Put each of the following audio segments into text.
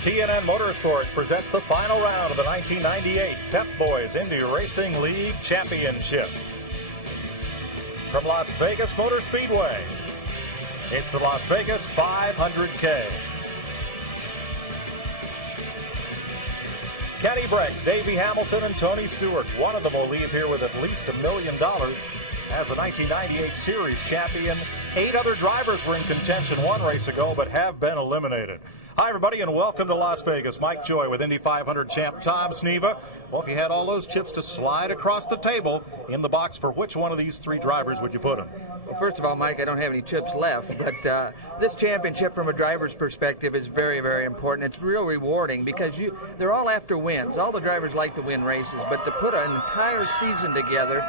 TNN Motorsports presents the final round of the 1998 Pep Boys Indy Racing League Championship. From Las Vegas Motor Speedway, it's the Las Vegas 500K. Kenny Breck, Davey Hamilton, and Tony Stewart. One of them will leave here with at least $1 million as the 1998 Series champion. 8 other drivers were in contention one race ago but have been eliminated. Hi, everybody, and welcome to Las Vegas. Mike Joy with Indy 500 champ Tom Sneva. Well, if you had all those chips to slide across the table in the box, for which one of these 3 drivers would you put them? Well, first of all, Mike, I don't have any chips left, but this championship from a driver's perspective is very, very important. It's real rewarding because they're all after wins. All the drivers like to win races, but to put an entire season together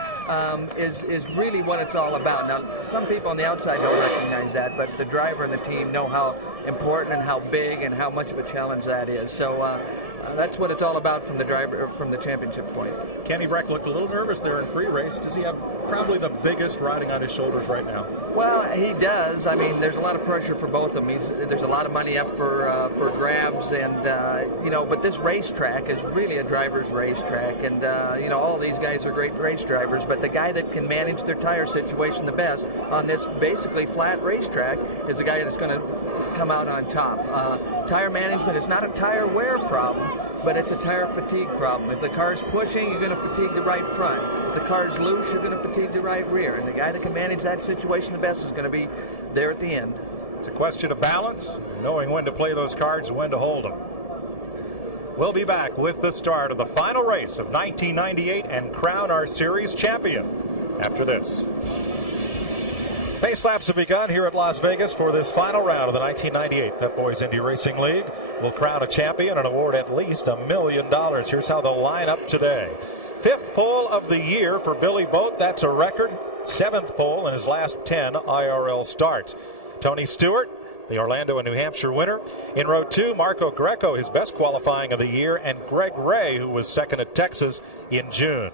is really what it's all about. Now, some people on the outside don't recognize that, but the driver and the team know how important and how big and how much of a challenge that is. So that's what it's all about from the driver, from the championship points. Kenny Breck looked a little nervous there in pre-race. Does he have probably the biggest riding on his shoulders right now? Well, he does. I mean, there's a lot of pressure for both of them. There's a lot of money up for grabs, and but this racetrack is really a driver's racetrack, and all these guys are great race drivers, but the guy that can manage their tire situation the best on this basically flat racetrack is the guy that's going to come out on top. Tire management is not a tire wear problem, but it's a tire fatigue problem. If the car's pushing, you're going to fatigue the right front. If the car's loose, you're going to fatigue the right rear. And the guy that can manage that situation the best is going to be there at the end. It's a question of balance, knowing when to play those cards and when to hold them. We'll be back with the start of the final race of 1998 and crown our series champion after this. Pace laps have begun here at Las Vegas for this final round of the 1998 Pep Boys Indy Racing League. We'll crown a champion and award at least $1 million. Here's how they'll line up today. 5th pole of the year for Billy Boat. That's a record. 7th pole in his last 10 IRL starts. Tony Stewart, the Orlando and New Hampshire winner. In row 2, Marco Greco, his best qualifying of the year, and Greg Ray, who was second at Texas in June.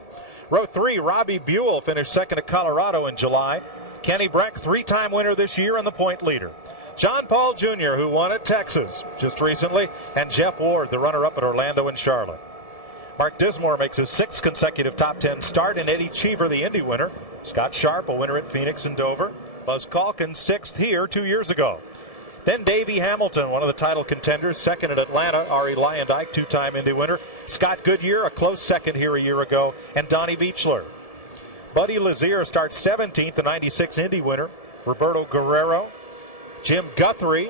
Row 3, Robbie Buell finished second at Colorado in July. Kenny Breck, 3-time winner this year and the point leader. John Paul Jr., who won at Texas just recently, and Jeff Ward, the runner-up at Orlando and Charlotte. Mark Dismore makes his 6th consecutive top 10 start, and Eddie Cheever, the Indy winner. Scott Sharp, a winner at Phoenix and Dover. Buzz Calkins, 6th here 2 years ago. Then Davey Hamilton, one of the title contenders, 2nd at Atlanta. Ari Lyondike, 2-time Indy winner. Scott Goodyear, a close 2nd here a year ago, and Donnie Beechler. Buddy Lazier starts 17th, the 96 Indy winner. Roberto Guerrero. Jim Guthrie,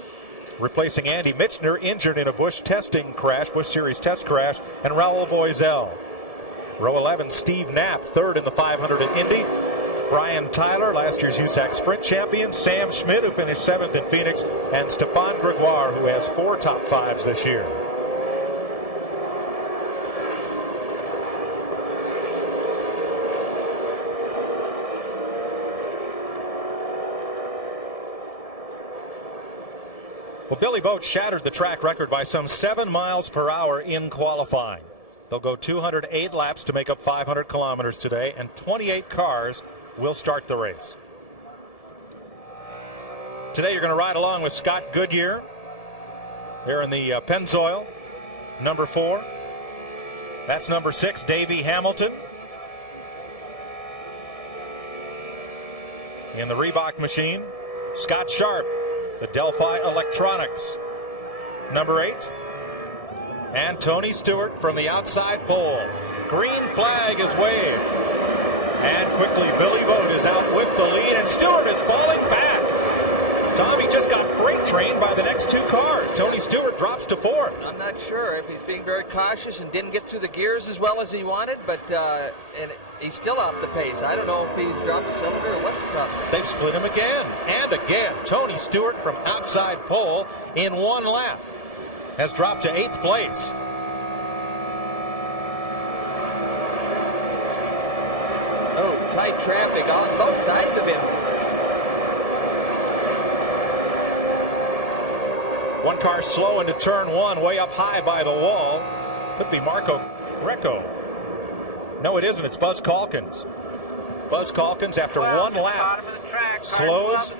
replacing Andy Michner, injured in a Busch Series test crash. And Raul Boisel. Row 11, Steve Knapp, 3rd in the 500 at Indy. Brian Tyler, last year's USAC Sprint champion. Sam Schmidt, who finished 7th in Phoenix. And Stefan Gregoire, who has 4 top 5s this year. Well, Billy Boat shattered the track record by some 7 miles per hour in qualifying. They'll go 208 laps to make up 500 kilometers today, and 28 cars will start the race. Today you're going to ride along with Scott Goodyear. They're in the Pennzoil, number 4. That's number 6, Davey Hamilton. In the Reebok machine, Scott Sharp, the Delphi Electronics, number 8. And Tony Stewart from the outside pole. Green flag is waved. And quickly Billy Boat is out with the lead, and Stewart is falling back. Tommy just got freight trained by the next 2 cars. Tony Stewart drops to 4th. I'm not sure if he's being very cautious and didn't get through the gears as well as he wanted, but and he's still off the pace. I don't know if he's dropped a cylinder or what's the problem. They've split him again and again. Tony Stewart from outside pole in 1 lap has dropped to 8th place. Oh, tight traffic on both sides of him. One car slow into turn 1, way up high by the wall. Could be Marco Greco. No, it isn't. It's Buzz Calkins. Buzz Calkins, after 1 lap, slows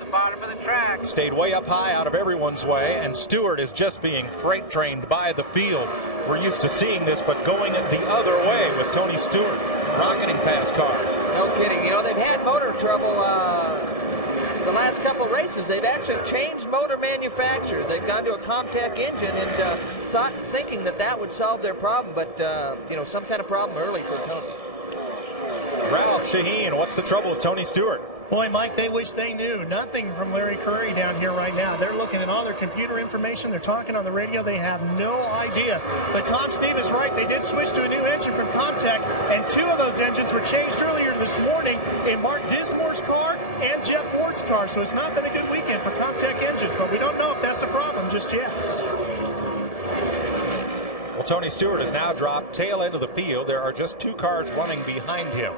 track. Stayed way up high out of everyone's way, and Stewart is just being freight trained by the field. We're used to seeing this, but going the other way with Tony Stewart rocketing past cars. No kidding. You know, they've had motor trouble the last couple races. They've actually changed motor manufacturers. They've gone to a Comtech engine and thinking that would solve their problem, but you know, some kind of problem early for Tony. Ralph Shaheen, what's the trouble with Tony Stewart? Boy, Mike, they wish they knew. Nothing from Larry Curry down here right now. They're looking at all their computer information. They're talking on the radio. They have no idea. But Tom Steve is right. They did switch to a new engine from Comtech, and two of those engines were changed earlier this morning in Mark Dismore's car and Jeff Ward's car. So it's not been a good weekend for Comtech engines, but we don't know if that's the problem just yet. Well, Tony Stewart has now dropped tail end of the field. There are just two cars running behind him.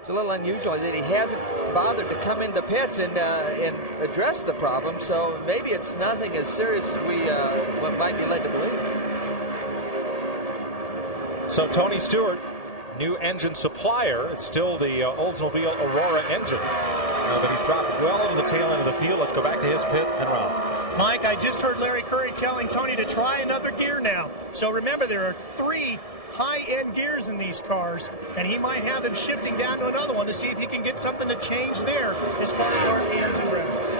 It's a little unusual that he hasn't bothered to come in the pits and address the problem, so maybe it's nothing as serious as we what might be led to believe. So Tony Stewart, new engine supplier. It's still the Oldsmobile Aurora engine. But he's dropped well over the tail end of the field. Let's go back to his pit and Ralph. Mike, I just heard Larry Curry telling Tony to try another gear now. So remember, there are three high-end gears in these cars, and he might have them shifting down to another one to see if he can get something to change there as far as RPMs and revs.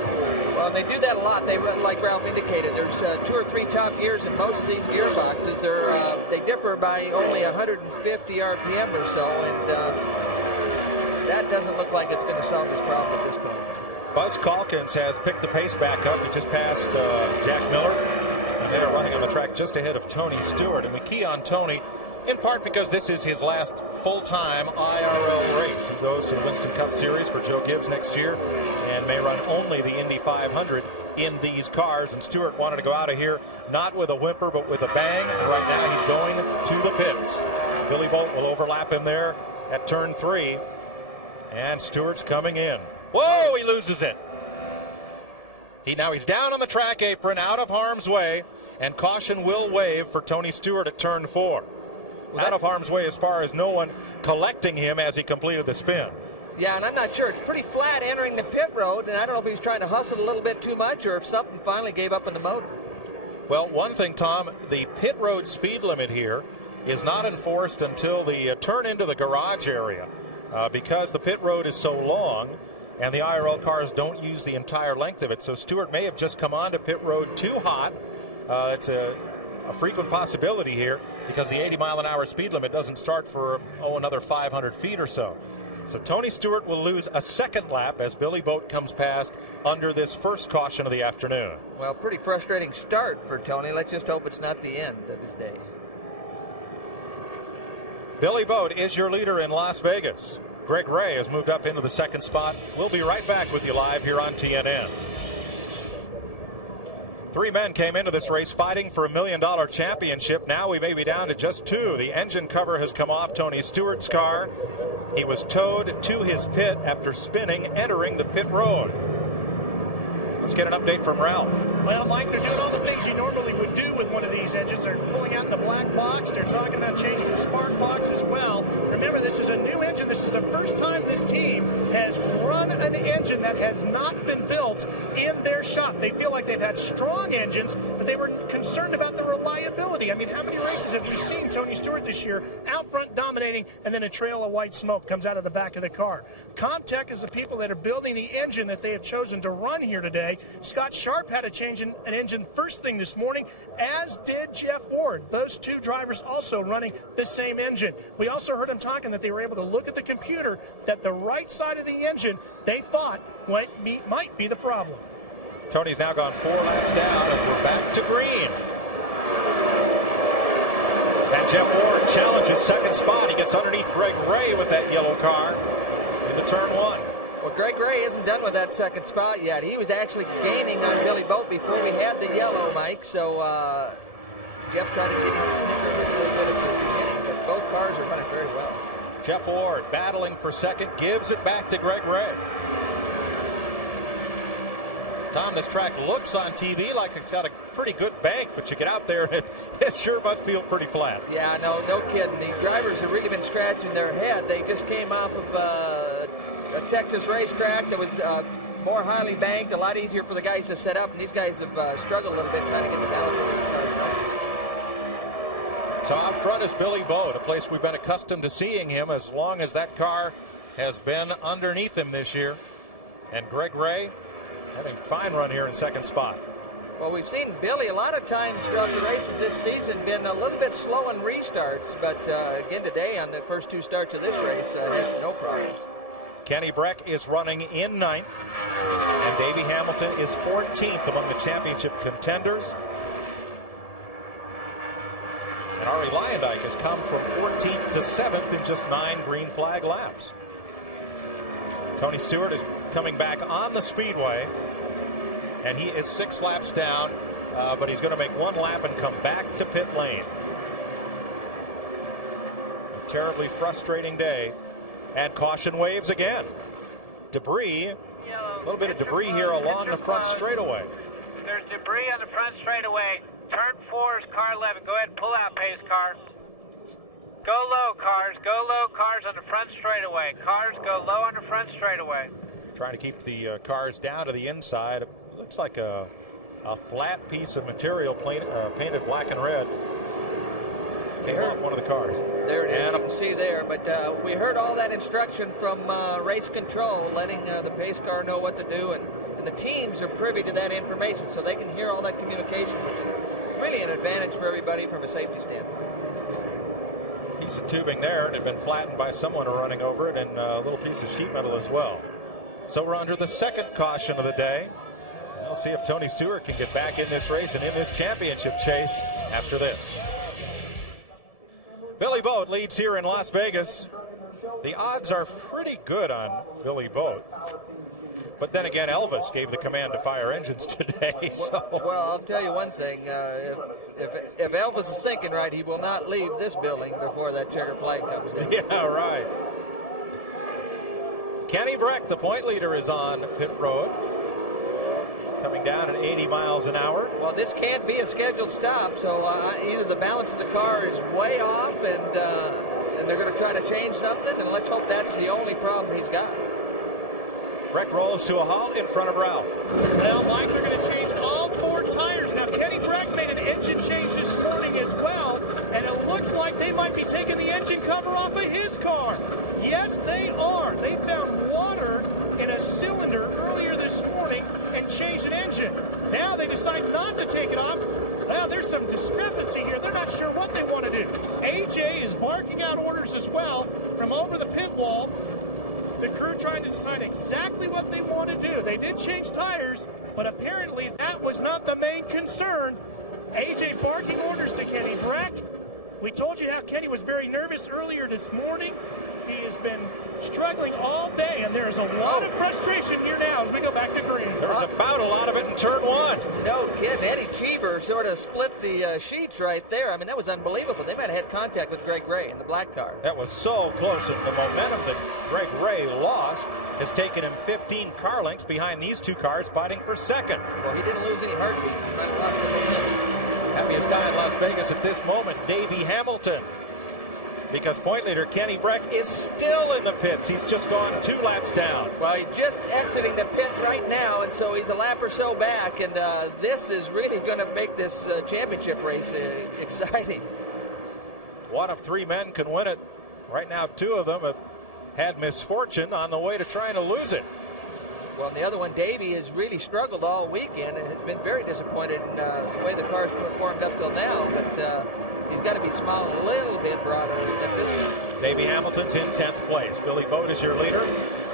Well, they do that a lot. They, like Ralph indicated, there's 2 or 3 top gears in most of these gearboxes. They differ by only 150 RPM or so, and that doesn't look like it's going to solve this problem at this point. Buzz Calkins has picked the pace back up. He just passed Jack Miller, and they are running on the track just ahead of Tony Stewart. And we key on Tony in part because this is his last full-time IRL race. He goes to the Winston Cup Series for Joe Gibbs next year and may run only the Indy 500 in these cars. And Stewart wanted to go out of here not with a whimper but with a bang, and right now he's going to the pits. Billy Bolt will overlap him there at turn 3, and Stewart's coming in. Whoa, he loses it. Now he's down on the track apron, out of harm's way, and caution will wave for Tony Stewart at turn 4. Out of harm's way as far as no one collecting him as he completed the spin. Yeah, and I'm not sure. It's pretty flat entering the pit road, and I don't know if he was trying to hustle a little bit too much or if something finally gave up on the motor. Well, one thing, Tom, the pit road speed limit here is not enforced until the turn into the garage area because the pit road is so long and the IRL cars don't use the entire length of it. So Stewart may have just come onto pit road too hot. It's a frequent possibility here because the 80-mile-an-hour speed limit doesn't start for, another 500 feet or so. So Tony Stewart will lose a second lap as Billy Boat comes past under this first caution of the afternoon. Well, pretty frustrating start for Tony. Let's just hope it's not the end of his day. Billy Boat is your leader in Las Vegas. Greg Ray has moved up into the second spot. We'll be right back with you live here on TNN. 3 men came into this race fighting for $1 million championship. Now we may be down to just 2. The engine cover has come off Tony Stewart's car. He was towed to his pit after spinning, entering the pit road. Let's get an update from Ralph. Well, Mike, they're doing all the things you normally would do with one of these engines. They're pulling out the black box. They're talking about changing the spark box as well. Remember, this is a new engine. This is the first time this team has run an engine that has not been built in their shop. They feel like they've had strong engines, but they were concerned about the reliability. I mean, how many races have we seen Tony Stewart this year out front dominating, and then a trail of white smoke comes out of the back of the car? Comtech is the people that are building the engine that they have chosen to run here today. Scott Sharp had to change an engine first thing this morning, as did Jeff Ward. Those 2 drivers also running the same engine. We also heard them talking that they were able to look at the computer that the right side of the engine they thought might be the problem. Tony's now gone 4 laps down as we're back to green. And Jeff Ward challenges second spot. He gets underneath Greg Ray with that yellow car into turn 1. Well, Greg Ray isn't done with that second spot yet. He was actually gaining on Billy Boat before we had the yellow, Mike. So Jeff tried to get him to snip a little bit at the beginning, but both cars are running very well. Jeff Ward battling for second, gives it back to Greg Ray. Tom, this track looks on TV like it's got a pretty good bank, but you get out there, it sure must feel pretty flat. Yeah, no kidding. The drivers have really been scratching their head. They just came off of a Texas racetrack that was more highly banked, a lot easier for the guys to set up, and these guys have struggled a little bit trying to get the balance of these cars right. So out front is Billy Boat, a place we've been accustomed to seeing him as long as that car has been underneath him this year. And Greg Ray having a fine run here in second spot. Well, we've seen Billy a lot of times throughout the races this season been a little bit slow on restarts, but again today on the first 2 starts of this race has no problems. Kenny Breck is running in 9th, and Davey Hamilton is 14th among the championship contenders. And Ari Leyendijk has come from 14th to 7th in just 9 green flag laps. Tony Stewart is coming back on the speedway, and he is 6 laps down, but he's going to make 1 lap and come back to pit lane. A terribly frustrating day, and caution waves again. Debris, a little bit of debris here along the front straightaway. There's debris on the front straightaway. Turn 4 is car 11. Go ahead and pull out, pace car. Go low, cars. Go low, cars on the front straightaway. Cars go low on the front straightaway. Trying to keep the cars down to the inside. It looks like a flat piece of material painted black and red came off one of the cars. There it is, you can see there. But we heard all that instruction from race control, letting the pace car know what to do. And the teams are privy to that information, so they can hear all that communication, which is really an advantage for everybody from a safety standpoint. Piece of tubing there, and it had been flattened by someone running over it, and a little piece of sheet metal as well. So we're under the second caution of the day. We'll see if Tony Stewart can get back in this race and in this championship chase after this. Billy Boat leads here in Las Vegas. The odds are pretty good on Billy Boat. But then again, Elvis gave the command to fire engines today. So. Well, I'll tell you one thing. If Elvis is thinking right, he will not leave this building before that checker flag comes down. Yeah, right. Kenny Breck, the point leader, is on pit road, coming down at 80 miles an hour. Well, this can't be a scheduled stop, so either the balance of the car is way off and they're going to try to change something, and let's hope that's the only problem he's got. Breck rolls to a halt in front of Ralph. Well, Mike, they're going to change all 4 tires. Now, Kenny Breck made an engine change this morning as well, and it looks like they might be taking the engine cover off of his car. Yes, they are. They found water in a cylinder earlier this morning and changed an engine. Now they decide not to take it off. Well, there's some discrepancy here. They're not sure what they want to do. AJ is barking out orders as well from over the pit wall. The crew trying to decide exactly what they want to do. They did change tires, but apparently that was not the main concern. AJ barking orders to Kenny Breck. We told you how Kenny was very nervous earlier this morning. He has been struggling all day, and there is a lot of frustration here now as we go back to green. There was about a lot of it in turn 1. No kidding. Eddie Cheever sort of split the sheets right there. I mean, that was unbelievable. They might have had contact with Greg Ray in the black car. That was so close, and the momentum that Greg Ray lost has taken him 15 car lengths behind these 2 cars fighting for second. Well, he didn't lose any heartbeats. He might have lost some momentum. Happiest guy in Las Vegas at this moment, Davey Hamilton. Because point leader Kenny Breck is still in the pits. He's just gone 2 laps down. Well, he's just exiting the pit right now, and so he's a lap or so back, and this is really going to make this championship race exciting. One of 3 men can win it. Right now, 2 of them have had misfortune on the way to trying to lose it. Well, and the other one, Davey, has really struggled all weekend and has been very disappointed in the way the car's performed up till now, but he's got to be smiling a little bit broader at this point. Davey Hamilton's in 10th place. Billy Boat is your leader.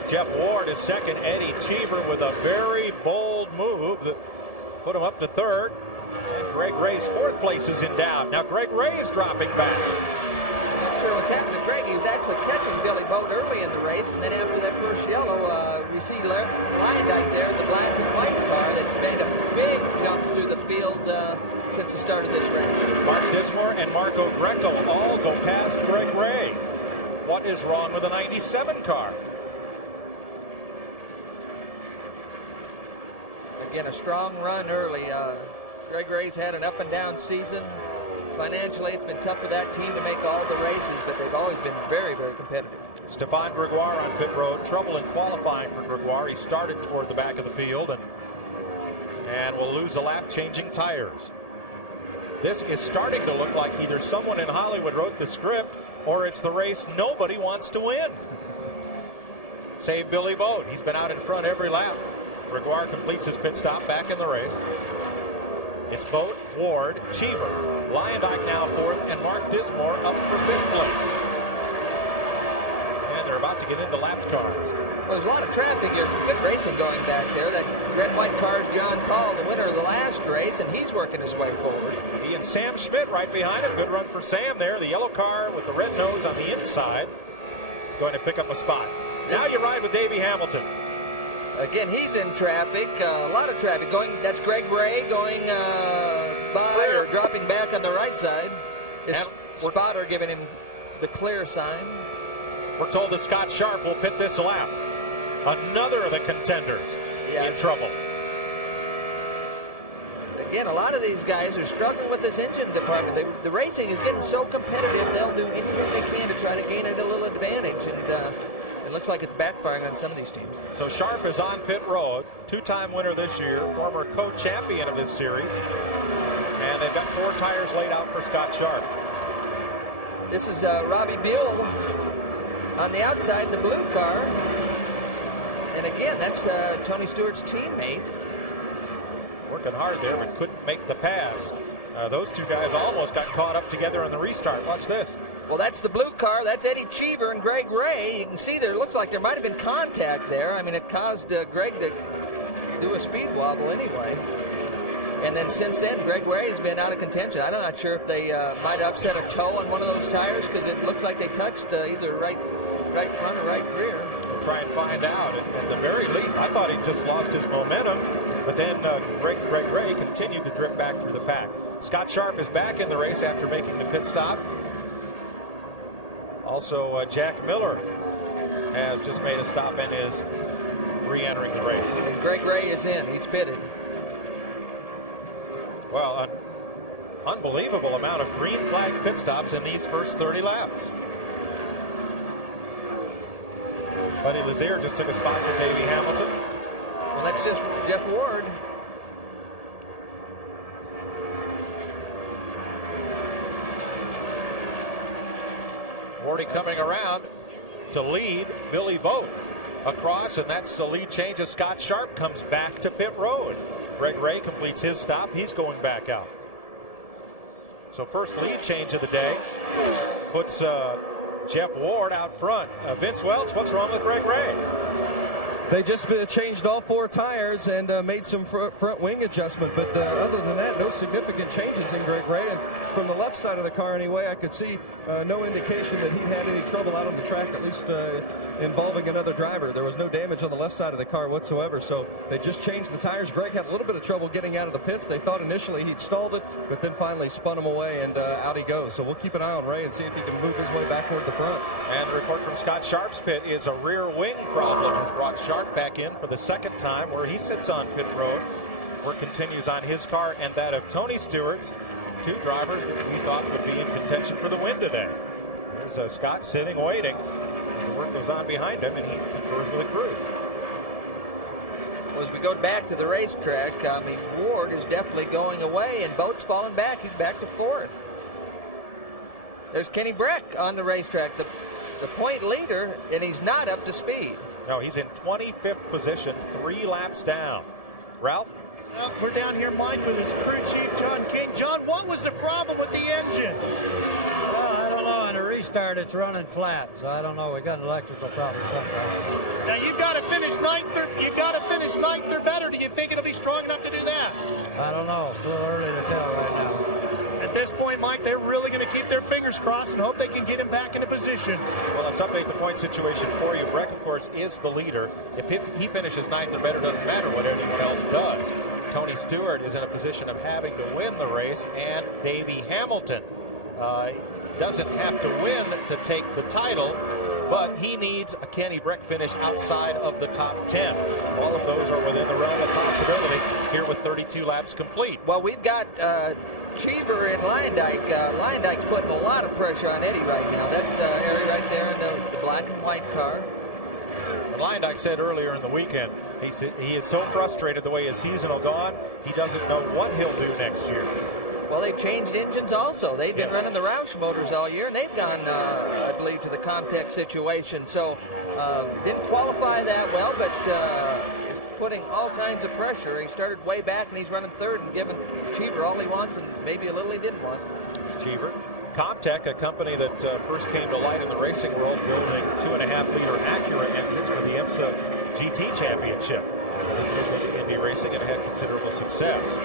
Jeff Ward is second. Eddie Cheever with a very bold move that put him up to 3rd. And Greg Ray's 4th place is in doubt. Now Greg Ray is dropping back. Not sure what's happened to Greg. He was actually catching Billy Boat early in the race, and then after that first yellow, we see Leyendijk there in the black and white car that's made a big jump through the field since the start of this race. Mark Dismore and Marco Greco all go past Greg Ray. What is wrong with the 97 car? Again, a strong run early. Greg Ray's had an up and down season. Financially, it's been tough for that team to make all the races, but they've always been very, very competitive. Stefan Gregoire on pit road. Trouble in qualifying for Gregoire. He started toward the back of the field and will lose a lap changing tires. This is starting to look like either someone in Hollywood wrote the script or it's the race nobody wants to win. Save Billy Boat. He's been out in front every lap. Gregoire completes his pit stop back in the race. It's Boat, Ward, Cheever, Lyondike now fourth, and Mark Dismore up for fifth place. And they're about to get into lapped cars. Well, there's a lot of traffic here. Some good racing going back there. That red-white car is John Paul, the winner of the last race, and he's working his way forward. He and Sam Schmidt right behind him. Good run for Sam there. The yellow car with the red nose on the inside going to pick up a spot. Now you ride with Davey Hamilton. Again, he's in traffic, a lot of traffic going. That's Greg Ray going by or dropping back on the right side. His spotter giving him the clear sign. We're told that Scott Sharp will pit this lap. Another of the contenders in trouble. Again, a lot of these guys are struggling with this engine department. The racing is getting so competitive, they'll do anything they can to try to gain a little advantage. And it looks like it's backfiring on some of these teams. So Sharp is on pit road, two-time winner this year, former co-champion of this series. And they've got 4 tires laid out for Scott Sharp. This is Robbie Buell on the outside in the blue car. And again, that's Tony Stewart's teammate. Working hard there, but couldn't make the pass. Those two guys almost got caught up together on the restart. Watch this. Well, that's the blue car. That's Eddie Cheever and Greg Ray. You can see there, it looks like there might have been contact there. I mean, it caused Greg to do a speed wobble anyway. And then since then, Greg Ray has been out of contention. I'm not sure if they might have upset a toe on one of those tires because it looks like they touched either right front or right rear. We'll try and find out. At the very least, I thought he just lost his momentum. But then Greg Ray continued to drift back through the pack. Scott Sharp is back in the race after making the pit stop. Also, Jack Miller has just made a stop and is re-entering the race. And Greg Ray is in. He's pitted. Well, an unbelievable amount of green flag pit stops in these first 30 laps. Buddy Lazier just took a spot for Davey Hamilton. Well, that's just Jeff Ward. Wardy coming around to lead Billy Boat across, and that's the lead change as Scott Sharp comes back to pit road. Greg Ray completes his stop. He's going back out. So first lead change of the day puts Jeff Ward out front. Vince Welch, what's wrong with Greg Ray? They just changed all 4 tires and made some front wing adjustment. But other than that, no significant changes in Greg Ray. And from the left side of the car anyway, I could see no indication that he'd had any trouble out on the track, at least involving another driver. There was no damage on the left side of the car whatsoever. So they just changed the tires. Greg had a little bit of trouble getting out of the pits. They thought initially he'd stalled it, but then finally spun him away, and out he goes. So we'll keep an eye on Ray and see if he can move his way back toward the front. And the report from Scott Sharp's pit is a rear wing problem has brought Sharp back in for the second time, where he sits on pit road. Work continues on his car and that of Tony Stewart's. 2 drivers that we thought would be in contention for the win today. There's Scott sitting, waiting as the work goes on behind him, and he confers with the crew. Well, as we go back to the racetrack, Ward is definitely going away, and Boat's falling back. He's back to 4th. There's Kenny Breck on the racetrack, the point leader, and he's not up to speed. No, he's in 25th position, 3 laps down. Ralph? Well, we're down here, Mike, with his crew chief, John King. John, what was the problem with the engine? Well, I don't know. On a restart, it's running flat, so I don't know. We got an electrical problem somewhere. Now you've got to finish 9th or better. Do you think it'll be strong enough to do that? I don't know. It's a little early to tell right now. At this point, Mike, they're really going to keep their fingers crossed and hope they can get him back into position. Well, let's update the point situation for you. Breck, of course, is the leader. If he finishes 9th or better, doesn't matter what anyone else does. Tony Stewart is in a position of having to win the race, and Davey Hamilton doesn't have to win to take the title, but he needs a Kenny Breck finish outside of the top 10. All of those are within the realm of possibility here with 32 laps complete. Well, we've got Cheever and Leyendijk. Leyendijk's putting a lot of pressure on Eddie right now. That's Eddie right there in the black and white car. And Leyendijk said earlier in the weekend, he is so frustrated the way his season will go on, he doesn't know what he'll do next year. Well, they've changed engines also. They've been running the Roush motors all year, and they've gone, I believe, to the contact situation. So didn't qualify that well, but is putting all kinds of pressure. He started way back, and he's running third and giving Cheever all he wants and maybe a little he didn't want. It's Cheever. Comtech, a company that first came to light in the racing world, building 2.5-liter Acura engines for the IMSA GT Championship. Indy racing and had considerable success.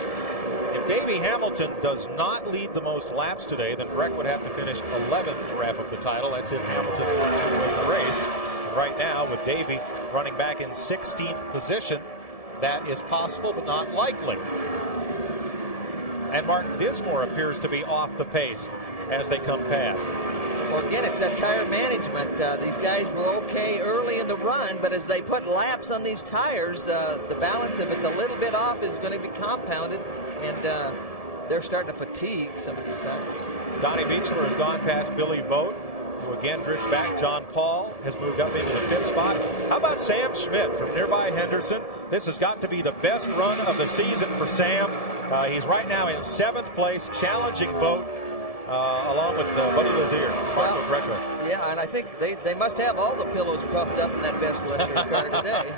If Davey Hamilton does not lead the most laps today, then Breck would have to finish 11th to wrap up the title. That's if Hamilton were to win the race. And right now, with Davey running back in 16th position, that is possible but not likely. And Martin Dismore appears to be off the pace as they come past. Well, again, it's that tire management. These guys were okay early in the run, but as they put laps on these tires, the balance, if it's a little bit off, is going to be compounded, and they're starting to fatigue some of these tires. Donnie Beechler has gone past Billy Boat, who again drifts back. John Paul has moved up into the fifth spot. How about Sam Schmidt from nearby Henderson? This has got to be the best run of the season for Sam. He's right now in 7th place, challenging Boat, along with Buddy Lazier, Marco Greco. Yeah, and I think they must have all the pillows puffed up in that best Western car today.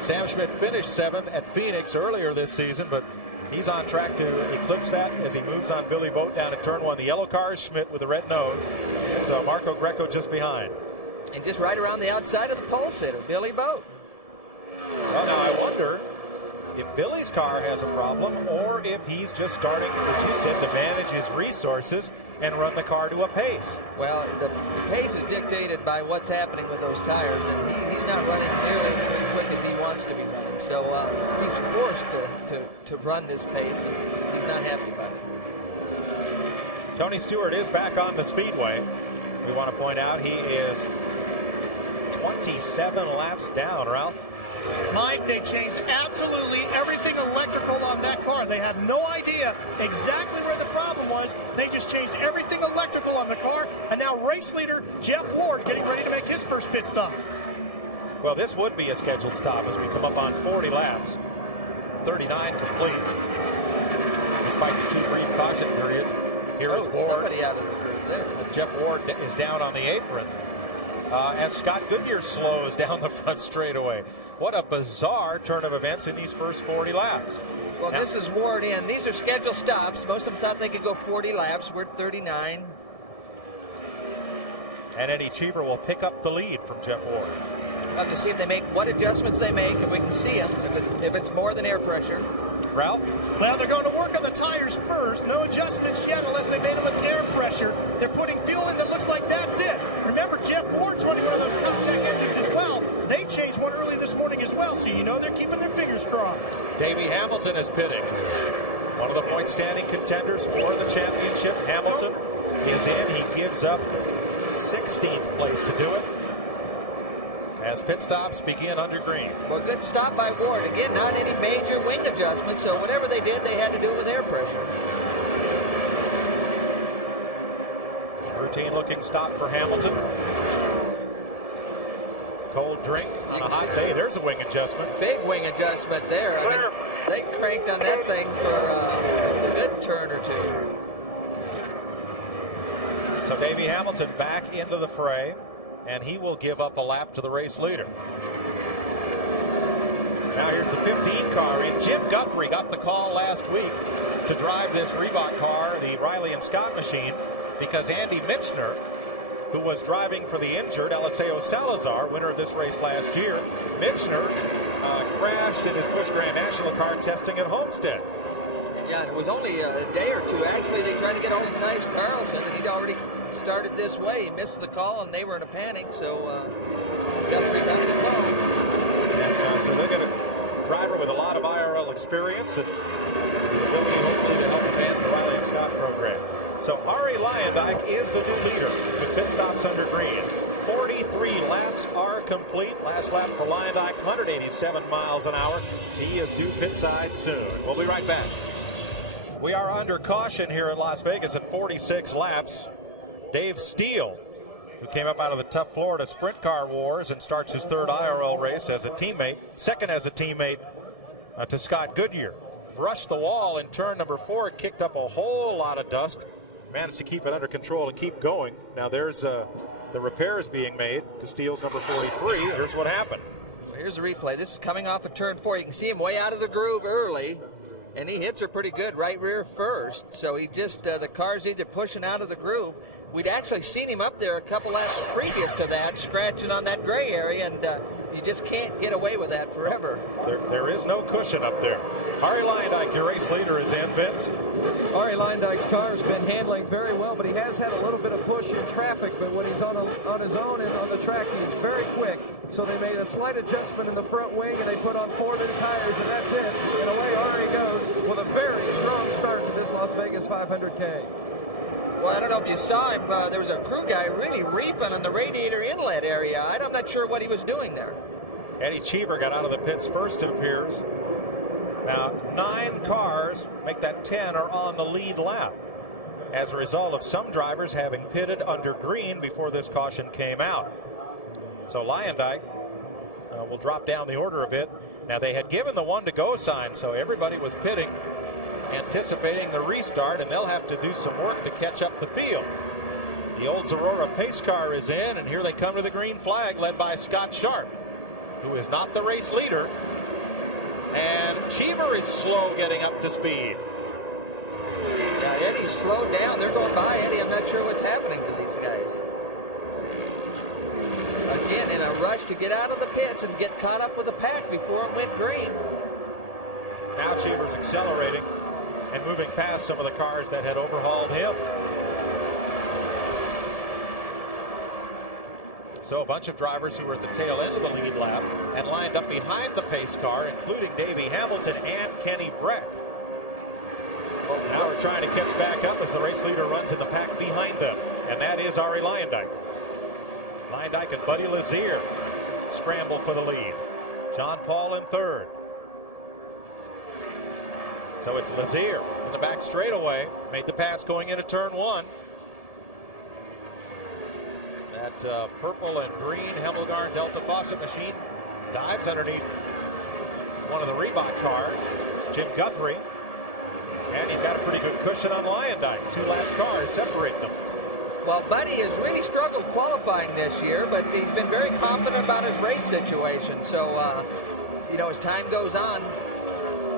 Sam Schmidt finished 7th at Phoenix earlier this season, but he's on track to eclipse that as he moves on Billy Boat down at turn 1. The yellow car is Schmidt with the red nose. It's Marco Greco just behind. And just right around the outside of the pole sitter, Billy Boat. Well, now I wonder if Billy's car has a problem or if he's just starting, as you said, to manage his resources and run the car to a pace. Well, the pace is dictated by what's happening with those tires, and he's not running nearly as quick as he wants to be running. So he's forced to run this pace, and he's not happy about it. Tony Stewart is back on the speedway. We want to point out he is 27 laps down, Ralph. Mike, they changed absolutely everything electrical on that car. They had no idea exactly where the problem was. They just changed everything electrical on the car, and now race leader Jeff Ward getting ready to make his first pit stop. Well, this would be a scheduled stop as we come up on 40 laps. 39 complete. Despite the 2 brief caution periods. Here is Ward. Somebody out of the group there. Jeff Ward is down on the apron as Scott Goodyear slows down the front straightaway. What a bizarre turn of events in these first 40 laps. Well, now, this is Ward in. These are scheduled stops. Most of them thought they could go 40 laps. We're at 39. And Eddie Cheever will pick up the lead from Jeff Ward. We'll have to see if they make what adjustments they make, if we can see them, if it's more than air pressure. Ralph? Well, they're going to work on the tires first. No adjustments yet unless they made them with air pressure. They're putting fuel in that looks like that's it. Remember, Jeff Ward's running one of those Comtech engines as well. They changed one early this morning as well, so you know they're keeping their fingers crossed. Davey Hamilton is pitting. One of the point-standing contenders for the championship. Hamilton is in. He gives up 16th place to do it as pit stops begin under green. Well, good stop by Ward. Again, not any major wing adjustments, so whatever they did, they had to do it with air pressure. Routine-looking stop for Hamilton. Cold drink on a hot day. There's a wing adjustment. Big wing adjustment there. I mean, they cranked on that thing for a good turn or two. So Davey Hamilton back into the fray, and he will give up a lap to the race leader. Now here's the 15 car in. Jim Guthrie got the call last week to drive this Reebok car, the Riley and Scott machine, because Andy Michner, who was driving for the injured Eliseo Salazar, winner of this race last year, Michner crashed in his Busch Grand National car testing at Homestead. Yeah, and it was only a day or two. Actually, they tried to get hold of Tice Carlson, and he'd already started this way. He missed the call, and they were in a panic, so Guthrie got the call. And, so they got a driver with a lot of IRL experience and the ability, hopefully, to help advance the Riley and Scott program. So Ari Leyendijk is the new leader with pit stops under green. 43 43 laps are complete. Last lap for Lyondike, 187 miles an hour. He is due pit side soon. We'll be right back. We are under caution here at Las Vegas at 46 laps. Dave Steele, who came up out of the tough Florida Sprint Car Wars and starts his third IRL race as a teammate, second as a teammate to Scott Goodyear. Brushed the wall in turn number 4, kicked up a whole lot of dust, managed to keep it under control and keep going. Now there's the repairs being made to Steele's number 43. Here's what happened. Well, here's the replay. This is coming off of turn 4. You can see him way out of the groove early, and he hits her pretty good right rear first. So he just, the car's either pushing out of the groove. We'd actually seen him up there a couple laps previous to that, scratching on that gray area, and you just can't get away with that forever. There is no cushion up there. Ari Lyondike, your race leader, is in. Vince? Ari Lyondike's car has been handling very well, but he has had a little bit of push in traffic. But when he's on his own and on the track, he's very quick. So they made a slight adjustment in the front wing, and they put on 4 new tires, and that's it. And away Ari goes with a very strong start to this Las Vegas 500K. Well, I don't know if you saw him. There was a crew guy really reefing on the radiator inlet area. I'm not sure what he was doing there. Eddie Cheever got out of the pits first, it appears. Now, 9 cars, make that 10, are on the lead lap as a result of some drivers having pitted under green before this caution came out. So Lyondike will drop down the order a bit. Now, they had given the 1 to go sign, so everybody was pitting, anticipating the restart, and they'll have to do some work to catch up the field. The Olds Aurora pace car is in, and here they come to the green flag, led by Scott Sharp, who is not the race leader. And Cheever is slow getting up to speed. Yeah, Eddie's slowed down. They're going by Eddie. I'm not sure what's happening to these guys. Again, in a rush to get out of the pits and get caught up with the pack before it went green. Now Cheever's accelerating and moving past some of the cars that had overhauled him. So a bunch of drivers who were at the tail end of the lead lap and lined up behind the pace car, including Davey Hamilton and Kenny Breck. Now we're trying to catch back up as the race leader runs in the pack behind them, and that is Ari Lyondike. Lyondike and Buddy Lazier scramble for the lead. John Paul in third. So it's Lazier in the back straightaway, made the pass going into turn 1. That purple and green Hemmelgarn Delta Faucet machine dives underneath one of the Reebok cars, Jim Guthrie, and he's got a pretty good cushion on Lyondike. 2-lap cars separate them. Well, Buddy has really struggled qualifying this year, but he's been very confident about his race situation. So, you know, as time goes on,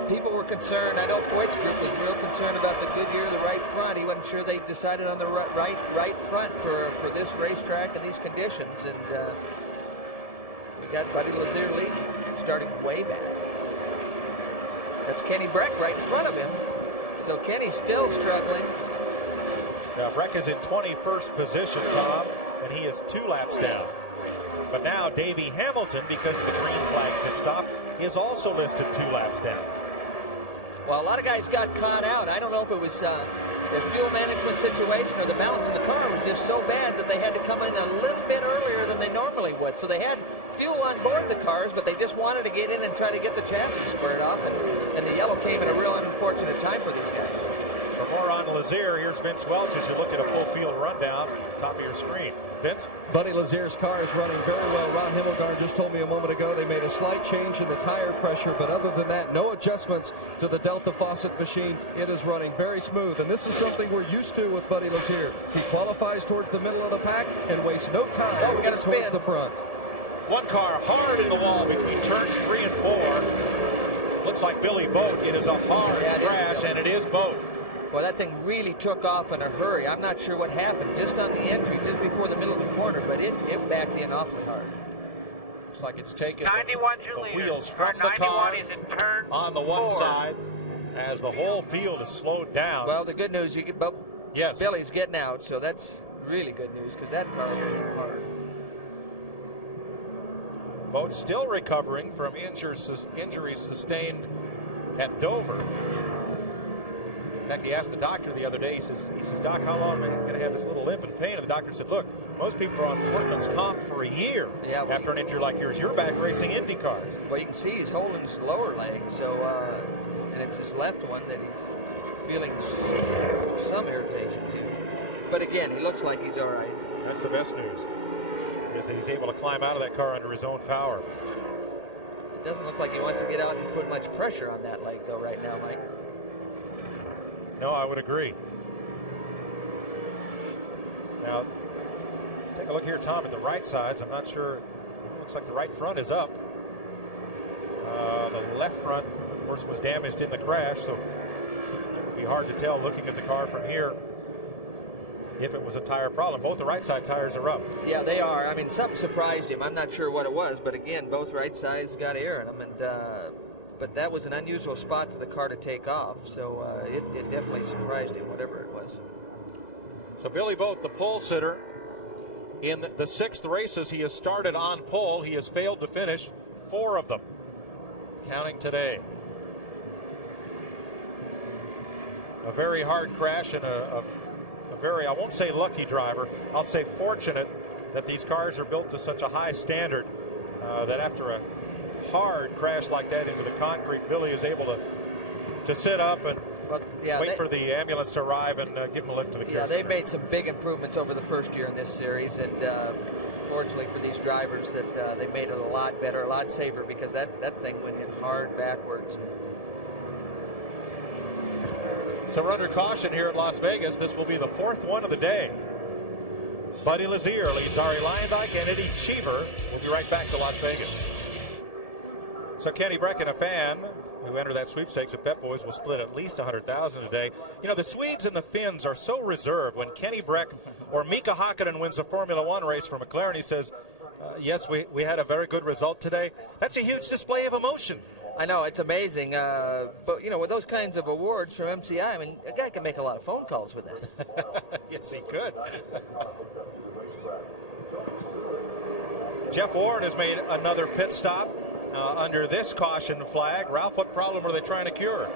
people were concerned. I know Foyt's group was real concerned about the Goodyear, the right front. He wasn't sure they decided on the right front for this racetrack and these conditions. And we got Buddy Lazier leading, starting way back. That's Kenny Breck right in front of him. So Kenny's still struggling. Now Breck is in 21st position, Tom, and he is 2 laps down. But now Davey Hamilton, because of the green flag pit stop, is also listed 2 laps down. Well, a lot of guys got caught out. I don't know if it was the fuel management situation or the balance in the car was just so bad that they had to come in a little bit earlier than they normally would. So they had fuel on board the cars, but they just wanted to get in and try to get the chassis squared off, and the yellow came at a real unfortunate time for these guys. For more on Lazier, here's Vince Welch as you look at a full field rundown top of your screen. Vince? Buddy Lazier's car is running very well. Ron Himmelgarn just told me a moment ago they made a slight change in the tire pressure, but other than that, no adjustments to the Delta Faucet machine. It is running very smooth, and this is something we're used to with Buddy Lazier. He qualifies towards the middle of the pack and wastes no time towards the front. One car hard in the wall between turns 3 and 4. Looks like Billy Boat. It is a hard crash, and it is Boat. Well, that thing really took off in a hurry. I'm not sure what happened just on the entry, just before the middle of the corner, but it backed in awfully hard. Looks like it's taken 91's the your leader. wheels from the car on the one side as the whole field is slowed down. Well, the good news, Billy's getting out, so that's really good news because that car is hitting hard. Boat still recovering from injuries sustained at Dover. In fact, he asked the doctor the other day, he says, Doc, how long am I going to have this little limp and pain? And the doctor said, look, most people are on Portland's comp for a year after an injury like yours. You're back racing IndyCars. Well, you can see he's holding his lower leg, so, and it's his left one that he's feeling some irritation to. But again, he looks like he's all right. That's the best news, is that he's able to climb out of that car under his own power. It doesn't look like he wants to get out and put much pressure on that leg, though, right now, Mike. No, I would agree. Now, let's take a look here, Tom, at the right sides. I'm not sure. It looks like the right front is up. The left front, of course, was damaged in the crash, so it would be hard to tell looking at the car from here if it was a tire problem. Both the right side tires are up. Yeah, they are. I mean, something surprised him. I'm not sure what it was, but again, both right sides got air in them, and but that was an unusual spot for the car to take off, so it definitely surprised him, whatever it was. So Billy Boat, the pole sitter, in the 6th races he has started on pole. He has failed to finish 4 of them, counting today. A very hard crash and a very, I won't say lucky driver, I'll say fortunate that these cars are built to such a high standard that after a hard crash like that into the concrete, Billy is able to sit up and wait for the ambulance to arrive and give him a lift to the care center. Yeah, they've made some big improvements over the first year in this series, and fortunately for these drivers that they made it a lot better, a lot safer, because that thing went in hard backwards. So we're under caution here at Las Vegas. This will be the 4th one of the day. Buddy Lazier leads Ari Leyendyk and Eddie Cheever. We'll be right back to Las Vegas. So Kenny Brecken, a fan who entered that sweepstakes at Pep Boys, will split at least $100,000 today. You know, the Swedes and the Finns are so reserved. When Kenny Breck or Mika Hakkinen wins a Formula One race for McLaren, he says, yes, we had a very good result today. That's a huge display of emotion. I know, it's amazing. But, you know, with those kinds of awards from MCI, I mean, a guy can make a lot of phone calls with that. Yes, he could. Jeff Ward has made another pit stop under this caution flag. Ralph, what problem are they trying to cure?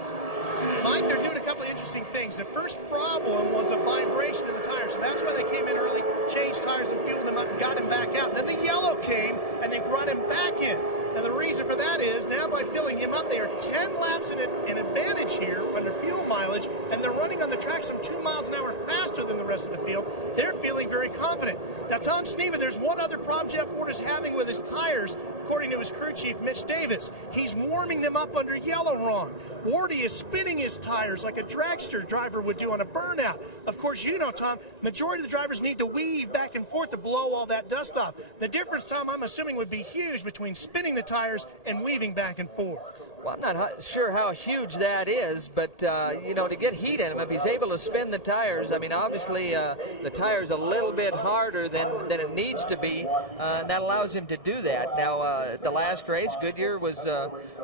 Mike, they're doing a couple of interesting things. The first problem was a vibration in the tires, so that's why they came in early, changed tires and fueled him up and got him back out. Then the yellow came, and they brought him back in. And the reason for that is now by filling him up, they are 10 laps in advantage here under fuel mileage, and they're running on the track some 2 miles an hour faster than the rest of the field. They're feeling very confident. Now, Tom Sneva, there's one other problem Jeff Ward is having with his tires, according to his crew chief, Mitch Davis. He's warming them up under yellow wrong. Wardy is spinning his tires like a dragster driver would do on a burnout. Of course, you know, Tom, majority of the drivers need to weave back and forth to blow all that dust off. The difference, Tom, I'm assuming would be huge between spinning the tires and weaving back and forth. Well, I'm not sure how huge that is, but, you know, to get heat in him, if he's able to spin the tires, I mean, obviously the tire's a little bit harder than it needs to be, and that allows him to do that. Now, at the last race, Goodyear was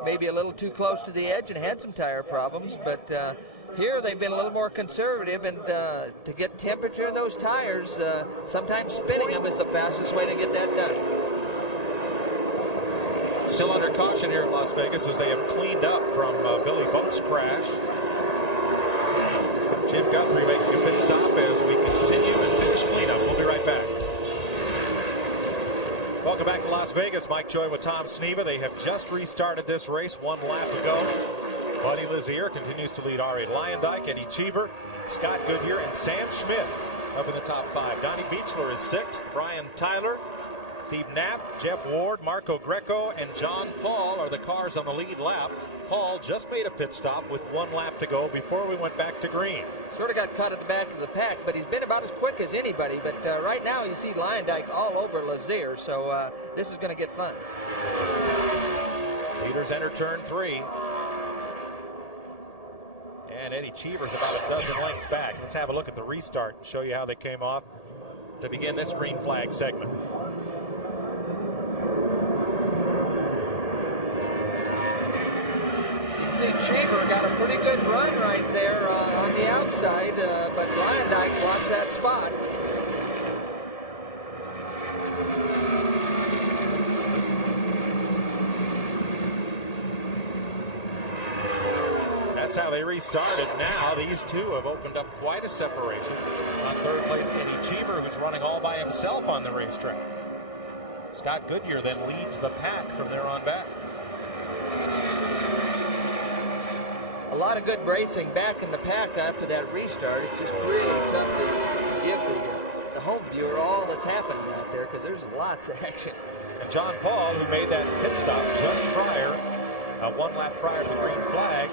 maybe a little too close to the edge and had some tire problems, but here they've been a little more conservative, and to get temperature in those tires, sometimes spinning them is the fastest way to get that done. Still under caution here in Las Vegas as they have cleaned up from Billy Boat's crash. Jim Guthrie making a pit stop as we continue and finish cleanup. We'll be right back. Welcome back to Las Vegas. Mike Joy with Tom Sneva. They have just restarted this race, 1 lap to go. Buddy Lazier continues to lead Ari Leyendyk, Eddie Cheever, Scott Goodyear, and Sam Schmidt up in the top 5. Donnie Beechler is 6th. Brian Tyler, Steve Knapp, Jeff Ward, Marco Greco, and John Paul are the cars on the lead lap. Paul just made a pit stop with 1 lap to go before we went back to green. Sort of got caught at the back of the pack, but he's been about as quick as anybody. But right now you see Leyendyk all over Lazier, so this is going to get fun. Leaders enter turn 3. And Eddie Cheever's about a dozen lengths back. Let's have a look at the restart and show you how they came off to begin this green flag segment. See, Cheever got a pretty good run right there on the outside, but Leyendyk blocks that spot. That's how they restarted. Now these two have opened up quite a separation. On third place, Eddie Cheever, who's running all by himself on the racetrack. Scott Goodyear then leads the pack from there on back. A lot of good racing back in the pack after that restart. It's just really tough to give the home viewer all that's happening out there because there's lots of action. And John Paul, who made that pit stop just prior, 1 lap prior to the green flag,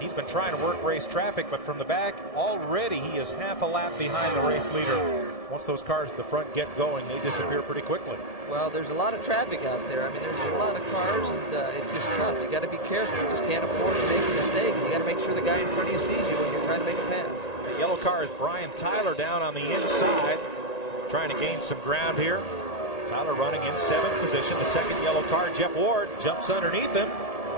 he's been trying to work race traffic, but from the back, already he is half a lap behind the race leader. Once those cars at the front get going, they disappear pretty quickly. Well, there's a lot of traffic out there. I mean, there's a lot of cars, and it's just tough. You got to be careful. You just can't afford to make a mistake, and you got to make sure the guy in front of you sees you when you're trying to make a pass. The yellow car is Brian Tyler down on the inside, trying to gain some ground here. Tyler running in 7th position. The second yellow car, Jeff Ward, jumps underneath him,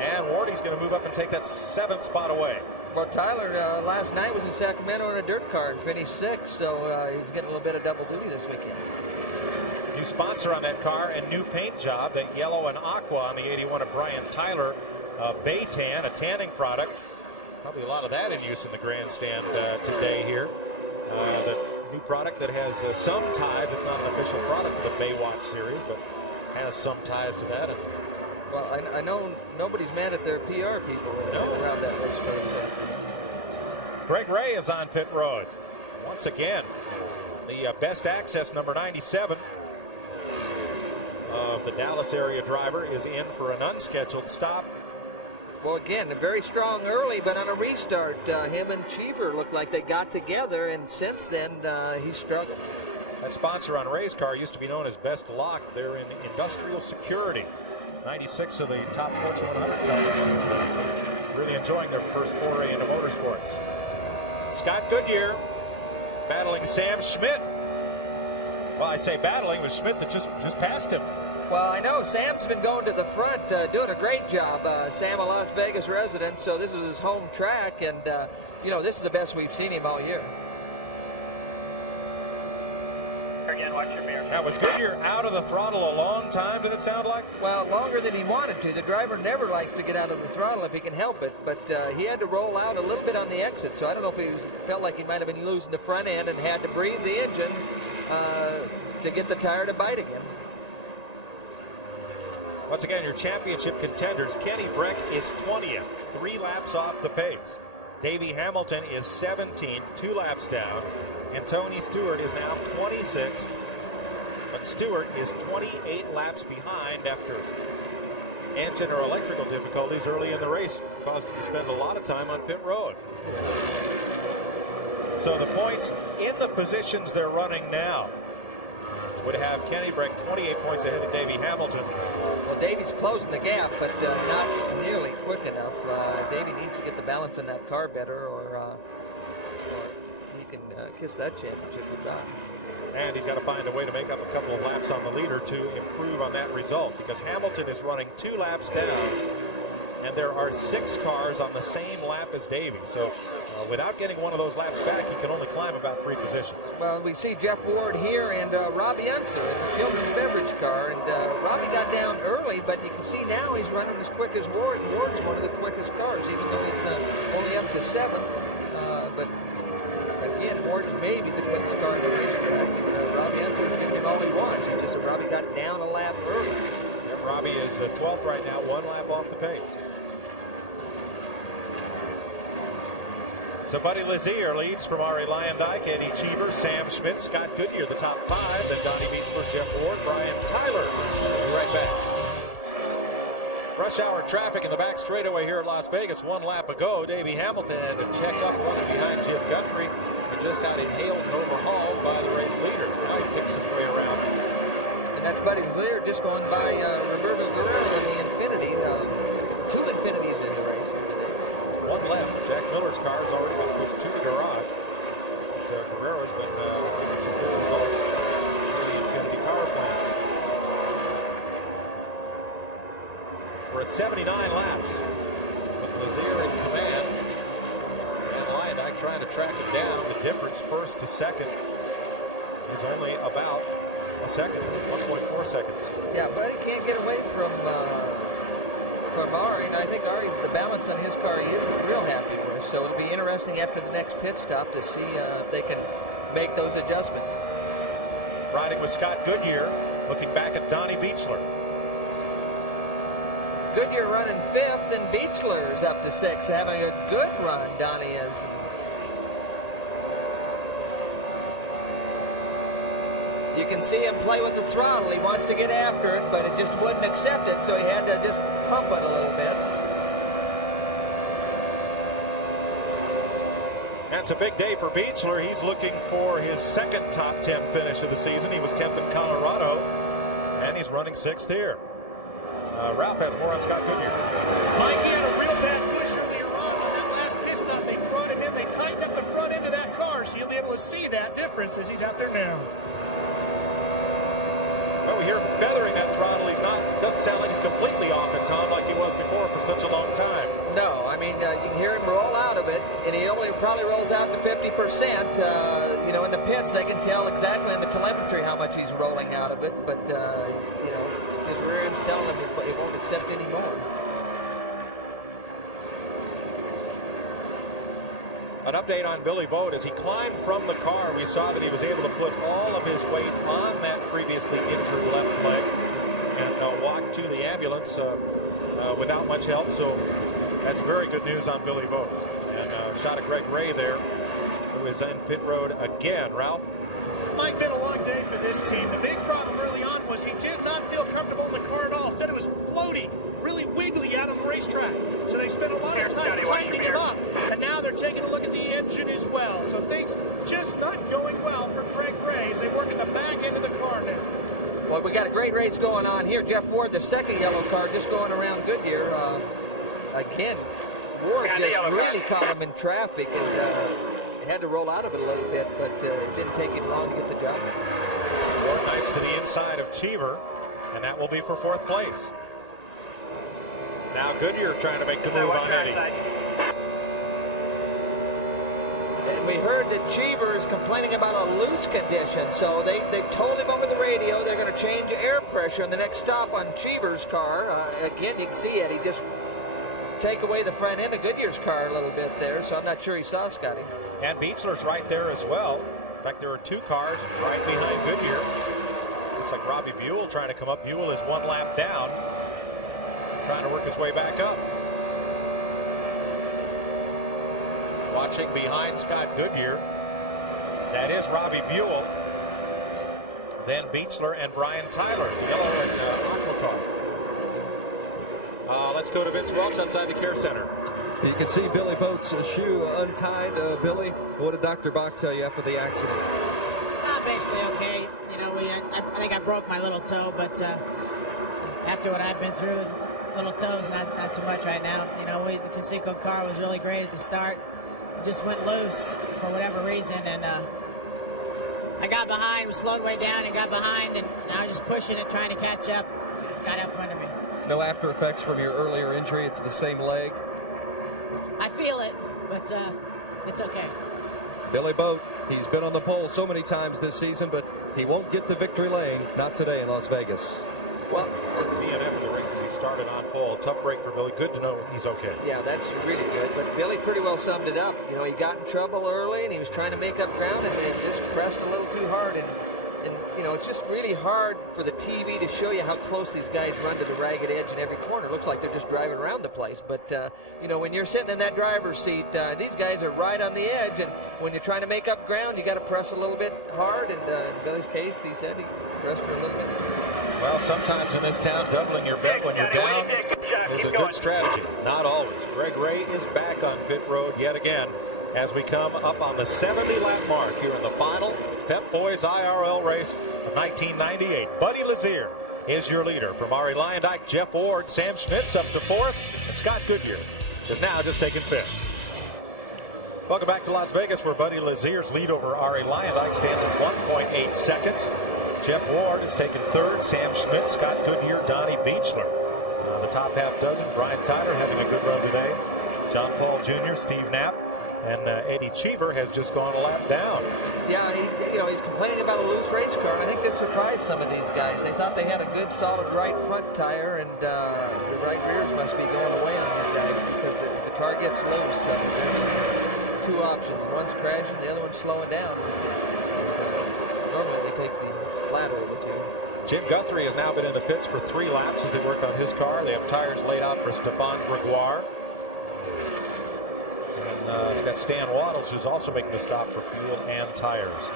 and Wardy's going to move up and take that 7th spot away. Well, Tyler last night was in Sacramento in a dirt car and finished 6th, so he's getting a little bit of double duty this weekend. New sponsor on that car and new paint job, that yellow and aqua on the 81 of Brian Tyler. Bay Tan, a tanning product. Probably a lot of that in use in the grandstand today here. The new product that has some ties. It's not an official product of the Baywatch series, but has some ties to that. Well, I know nobody's mad at their PR people around that race car. Greg Ray is on pit road. Once again, the best access, number 97 of the Dallas area driver, is in for an unscheduled stop. Well, again, very strong early, but on a restart, him and Cheever looked like they got together, and since then, he struggled. That sponsor on Ray's car used to be known as Best Lock. They're in industrial security. 96 of the top Fortune 100 cars. Really enjoying their first foray into motorsports. Scott Goodyear battling Sam Schmidt. Well, I say battling with Schmidt that just passed him. Well, I know Sam's been going to the front, doing a great job. Sam, a Las Vegas resident, so this is his home track, and, you know, this is the best we've seen him all year. Again, watch your mirror. Now, was Goodyear out of the throttle a long time, did it sound like? Well, longer than he wanted to. The driver never likes to get out of the throttle if he can help it, but he had to roll out a little bit on the exit, so I don't know if he felt like he might have been losing the front end and had to breathe the engine to get the tire to bite again. Once again, your championship contenders. Kenny Breck is 20th, 3 laps off the pace. Davey Hamilton is 17th, 2 laps down. And Tony Stewart is now 26th. But Stewart is 28 laps behind after engine or electrical difficulties early in the race caused him to spend a lot of time on pit road. So the points in the positions they're running now would have Kenny Breck 28 points ahead of Davey Hamilton. Well, Davey's closing the gap, but not nearly quick enough. Davey needs to get the balance in that car better, or he can kiss that championship goodbye. And he's got to find a way to make up a couple of laps on the leader to improve on that result, because Hamilton is running 2 laps down, and there are 6 cars on the same lap as Davey. So without getting one of those laps back, he can only climb about 3 positions. Well, we see Jeff Ward here and Robbie Unser in the children's beverage car. And Robbie got down early, but you can see now he's running as quick as Ward. And Ward's one of the quickest cars, even though he's only up to 7th. But again, Ward's maybe the quickest car in the racetrack. And Robbie Unser's giving him all he wants. He just Robbie got down a lap early. Yep, Robbie is 12th right now, 1 lap off the pace. So Buddy Lazier leads from Ari Lyondike, Eddie Cheever, Sam Schmidt, Scott Goodyear, the top 5. Then Donnie Beechler, Jeff Ward, Brian Tyler. We'll be right back. Rush hour traffic in the back straightaway here at Las Vegas. 1 lap ago, Davey Hamilton had to check up running behind Jim Guthrie and just got inhaled and overhauled by the race leaders. Now he picks his way around. And that's Buddy Lazier just going by Roberto Guerrero in the Infinity. 2 Infinities in the race here today. 1 left. Jack Miller's car has already been pushed to the garage. But Guerrero's been getting some good results in the Infinity power plants. We're at 79 laps with Lazier in command. And Lyondike trying to track him down. The difference first to second is only about a second, 1.4 seconds. Yeah, Buddy can't get away from from Ari, and I think the balance on his car he isn't real happy with. So it'll be interesting after the next pit stop to see if they can make those adjustments. Riding with Scott Goodyear, looking back at Donnie Beechler. Goodyear running 5th, and Beechler's up to 6th, having a good run, Donnie is. You can see him play with the throttle. He wants to get after it, but it just wouldn't accept it, so he had to just pump it a little bit. That's a big day for Beechler. He's looking for his second top 10 finish of the season. He was 10th in Colorado, and he's running 6th here. Ralph has more on Scott Goodyear. Mike, he had a real bad push earlier on that last pit stop. They brought him in. They tightened up the front end of that car, so you'll be able to see that difference as he's out there now. Well, we hear him feathering that throttle. Doesn't sound like he's completely off it, Tom, like he was before for such a long time. No, I mean, you can hear him roll out of it, and he only probably rolls out to 50%. You know, in the pits, they can tell exactly in the telemetry how much he's rolling out of it, but, you know, his rear end's telling him it won't accept any more. An update on Billy Boat. As he climbed from the car, we saw that he was able to put all of his weight on that previously injured left leg and walk to the ambulance without much help. So that's very good news on Billy Boat. And shot of Greg Ray there, who is in pit road again. Ralph? Mike, been a long day for this team. The big problem early on was he did not feel comfortable in the car at all. Said it was floaty, really wiggly out on the racetrack. So they spent a lot of time tightening him up. And now they're taking a look at the engine as well. So things just not going well for Greg Ray as they work at the back end of the car now. Well, we got a great race going on here. Jeff Ward, the second yellow car, just going around Goodyear. Again, Ward just really caught him in traffic and had to roll out of it a little bit, but it didn't take him long to get the job done. Ward nice to the inside of Cheever, and that will be for 4th place. Now Goodyear trying to make the move on Eddie. And we heard that Cheever is complaining about a loose condition, so they told him over the radio they're going to change air pressure in the next stop on Cheever's car. Again, you can see Eddie just take away the front end of Goodyear's car a little bit there, so I'm not sure he saw Scotty. And Beechler's right there as well. In fact, there are 2 cars right behind Goodyear. Looks like Robbie Buell trying to come up. Buell is 1 lap down, trying to work his way back up. Watching behind Scott Goodyear, that is Robbie Buell. Then Beechler and Brian Tyler, the yellow and aqua car. Let's go to Vince Welch outside the care center. You can see Billy Boat's shoe untied. Billy, what did Dr. Bach tell you after the accident? Basically okay. You know, I think I broke my little toe, but after what I've been through, little toes not too much right now. You know, the Conseco car was really great at the start. It just went loose for whatever reason, and I got behind, was slowed way down and got behind, and now I'm just pushing it, trying to catch up. Got up under me. No after effects from your earlier injury. It's the same leg. I feel it, but it's okay. Billy Boat, he's been on the pole so many times this season, but he won't get the victory lane. Not today in Las Vegas. Well, DNF of the races he started on pole. Tough break for Billy. Good to know he's okay. Yeah, that's really good. But Billy pretty well summed it up. You know, he got in trouble early, and he was trying to make up ground, and just pressed a little too hard. And you know, it's just really hard for the TV to show you how close these guys run to the ragged edge in every corner. It looks like they're just driving around the place. But, you know, when you're sitting in that driver's seat, these guys are right on the edge. And when you're trying to make up ground, you got to press a little bit hard. And in Billy's case, he said he pressed her a little bit. Well, sometimes in this town, doubling your bet when you're down is a good strategy. Not always. Greg Ray is back on pit road yet again as we come up on the 70-lap mark here in the final Pep Boys IRL race of 1998. Buddy Lazier is your leader. From Ari Lyondike, Jeff Ward, Sam Schmitz up to 4th, and Scott Goodyear is now just taking 5th. Welcome back to Las Vegas, where Buddy Lazier's lead over Ari Lyondike stands at 1.8 seconds. Jeff Ward is taking 3rd, Sam Schmitz, Scott Goodyear, Donnie Beechler. The top half dozen, Brian Tyler having a good run today. John Paul Jr., Steve Knapp, And Eddie Cheever has just gone a lap down. Yeah, he's complaining about a loose race car, and I think this surprised some of these guys. They thought they had a good, solid right front tire, and the right rears must be going away on these guys because as the car gets loose, there's two options. One's crashing, the other one's slowing down. Normally they take the flatter of the two. Jim Guthrie has now been in the pits for 3 laps as they work on his car. They have tires laid out for Stefan Gregoire. I think that's Stan Waddles, who's also making a stop for fuel and tires.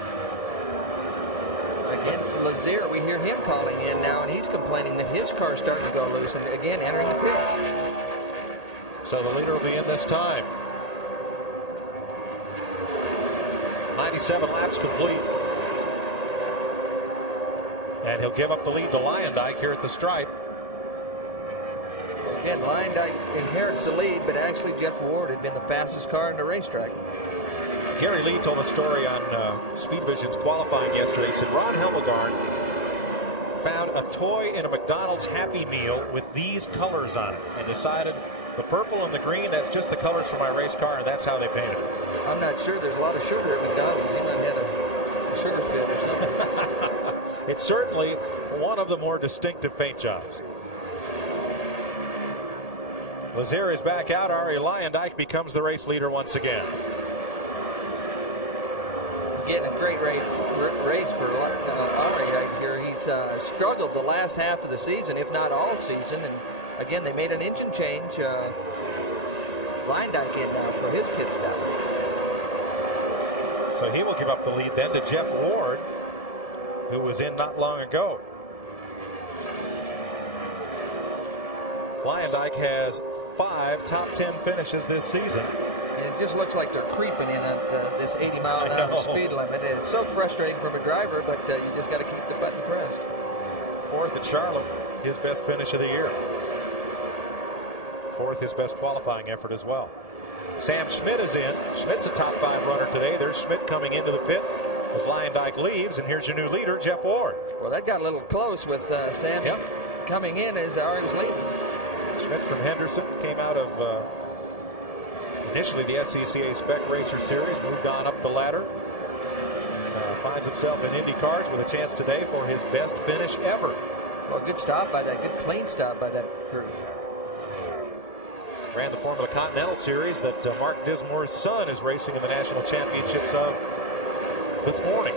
Again, Lazier, we hear him calling in now, and he's complaining that his car's starting to go loose, and again, entering the pits. So the leader will be in this time. 97 laps complete. And he'll give up the lead to Lyondike here at the stripe. Again, Lyondike inherits the lead, but actually Jeff Ward had been the fastest car in the racetrack. Gary Lee told a story on Speed Vision's qualifying yesterday. He said Ron Helmegarn found a toy in a McDonald's Happy Meal with these colors on it and decided the purple and the green, that's just the colors for my race car, and that's how they painted it. I'm not sure. There's a lot of sugar at McDonald's. He might have had a sugar fit or something. It's certainly one of the more distinctive paint jobs. Lazier is back out. Ari Lyondike becomes the race leader once again. Again, a great race for Ari right here. He's struggled the last half of the season, if not all season. And again, they made an engine change. Lyondike in now for his pit stop. So he will give up the lead then to Jeff Ward, who was in not long ago. Lyondike has 5 top 10 finishes this season. And it just looks like they're creeping in at this 80-mile-an-hour speed limit. And it's so frustrating from a driver, but you just got to keep the button pressed. 4th at Charlotte, his best finish of the year. 4th, his best qualifying effort as well. Sam Schmidt is in. Schmidt's a top 5 runner today. There's Schmidt coming into the pit as Lyondike leaves, and here's your new leader, Jeff Ward. Well, that got a little close with Sam coming in as Ari was leading. Schmidt from Henderson came out of initially the SCCA Spec Racer Series, moved on up the ladder, and finds himself in IndyCars with a chance today for his best finish ever. Well, good stop by that, good clean stop by that crew. Ran the Formula Continental Series that Mark Dismore's son is racing in the National Championships of this morning.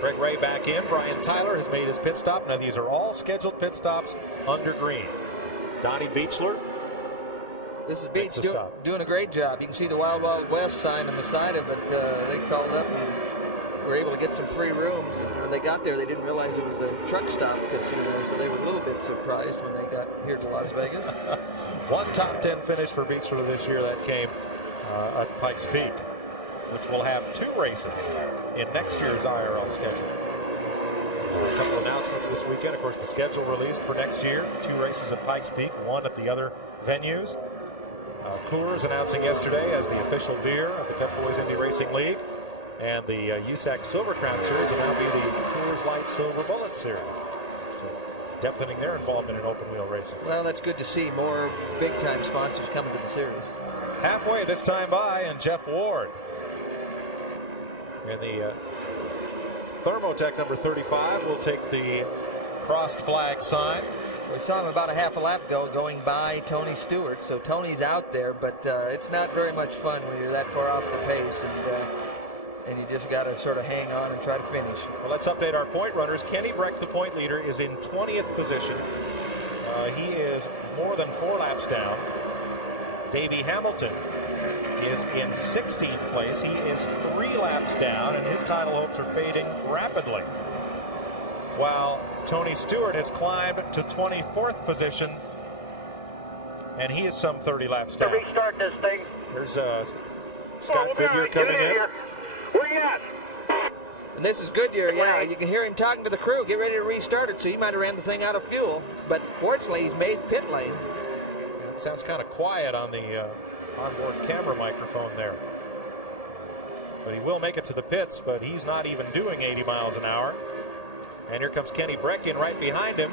Greg Ray back in. Brian Tyler has made his pit stop. Now these are all scheduled pit stops under green. Donnie Beechler. This is Beach doing a great job. You can see the Wild Wild West sign on the side of it. They called up and were able to get some free rooms. And when they got there, they didn't realize it was a truck stop casino, so they were a little bit surprised when they got here to Las Vegas. 1 top 10 finish for Beechler this year. That came at Pikes Peak, which will have 2 races in next year's IRL schedule. A couple announcements this weekend. Of course, the schedule released for next year. 2 races at Pikes Peak, 1 at the other venues. Coors announcing yesterday as the official beer of the Pep Boys Indy Racing League. And the USAC Silver Crown Series will now be the Coors Light Silver Bullet Series. So depthening their involvement in open wheel racing. Well, that's good to see more big-time sponsors coming to the series. Halfway this time by, and Jeff Ward in the Thermotech number 35 will take the crossed flag sign. We saw him about a half a lap ago going by Tony Stewart, so Tony's out there, but it's not very much fun when you're that far off the pace, and you just got to sort of hang on and try to finish. Well, let's update our point runners. Kenny Breck, the point leader, is in 20th position. He is more than 4 laps down. Davey Hamilton is in 16th place. He is 3 laps down, and his title hopes are fading rapidly. While Tony Stewart has climbed to 24th position, and he is some 30 laps down. Restart this thing. There's Scott Goodyear coming in. Where you at? And this is Goodyear, yeah. You can hear him talking to the crew. Get ready to restart it, so he might have ran the thing out of fuel. But fortunately, he's made pit lane. It sounds kind of quiet on the onboard camera microphone there. But he will make it to the pits, but he's not even doing 80 miles an hour. And here comes Kenny Breck in right behind him.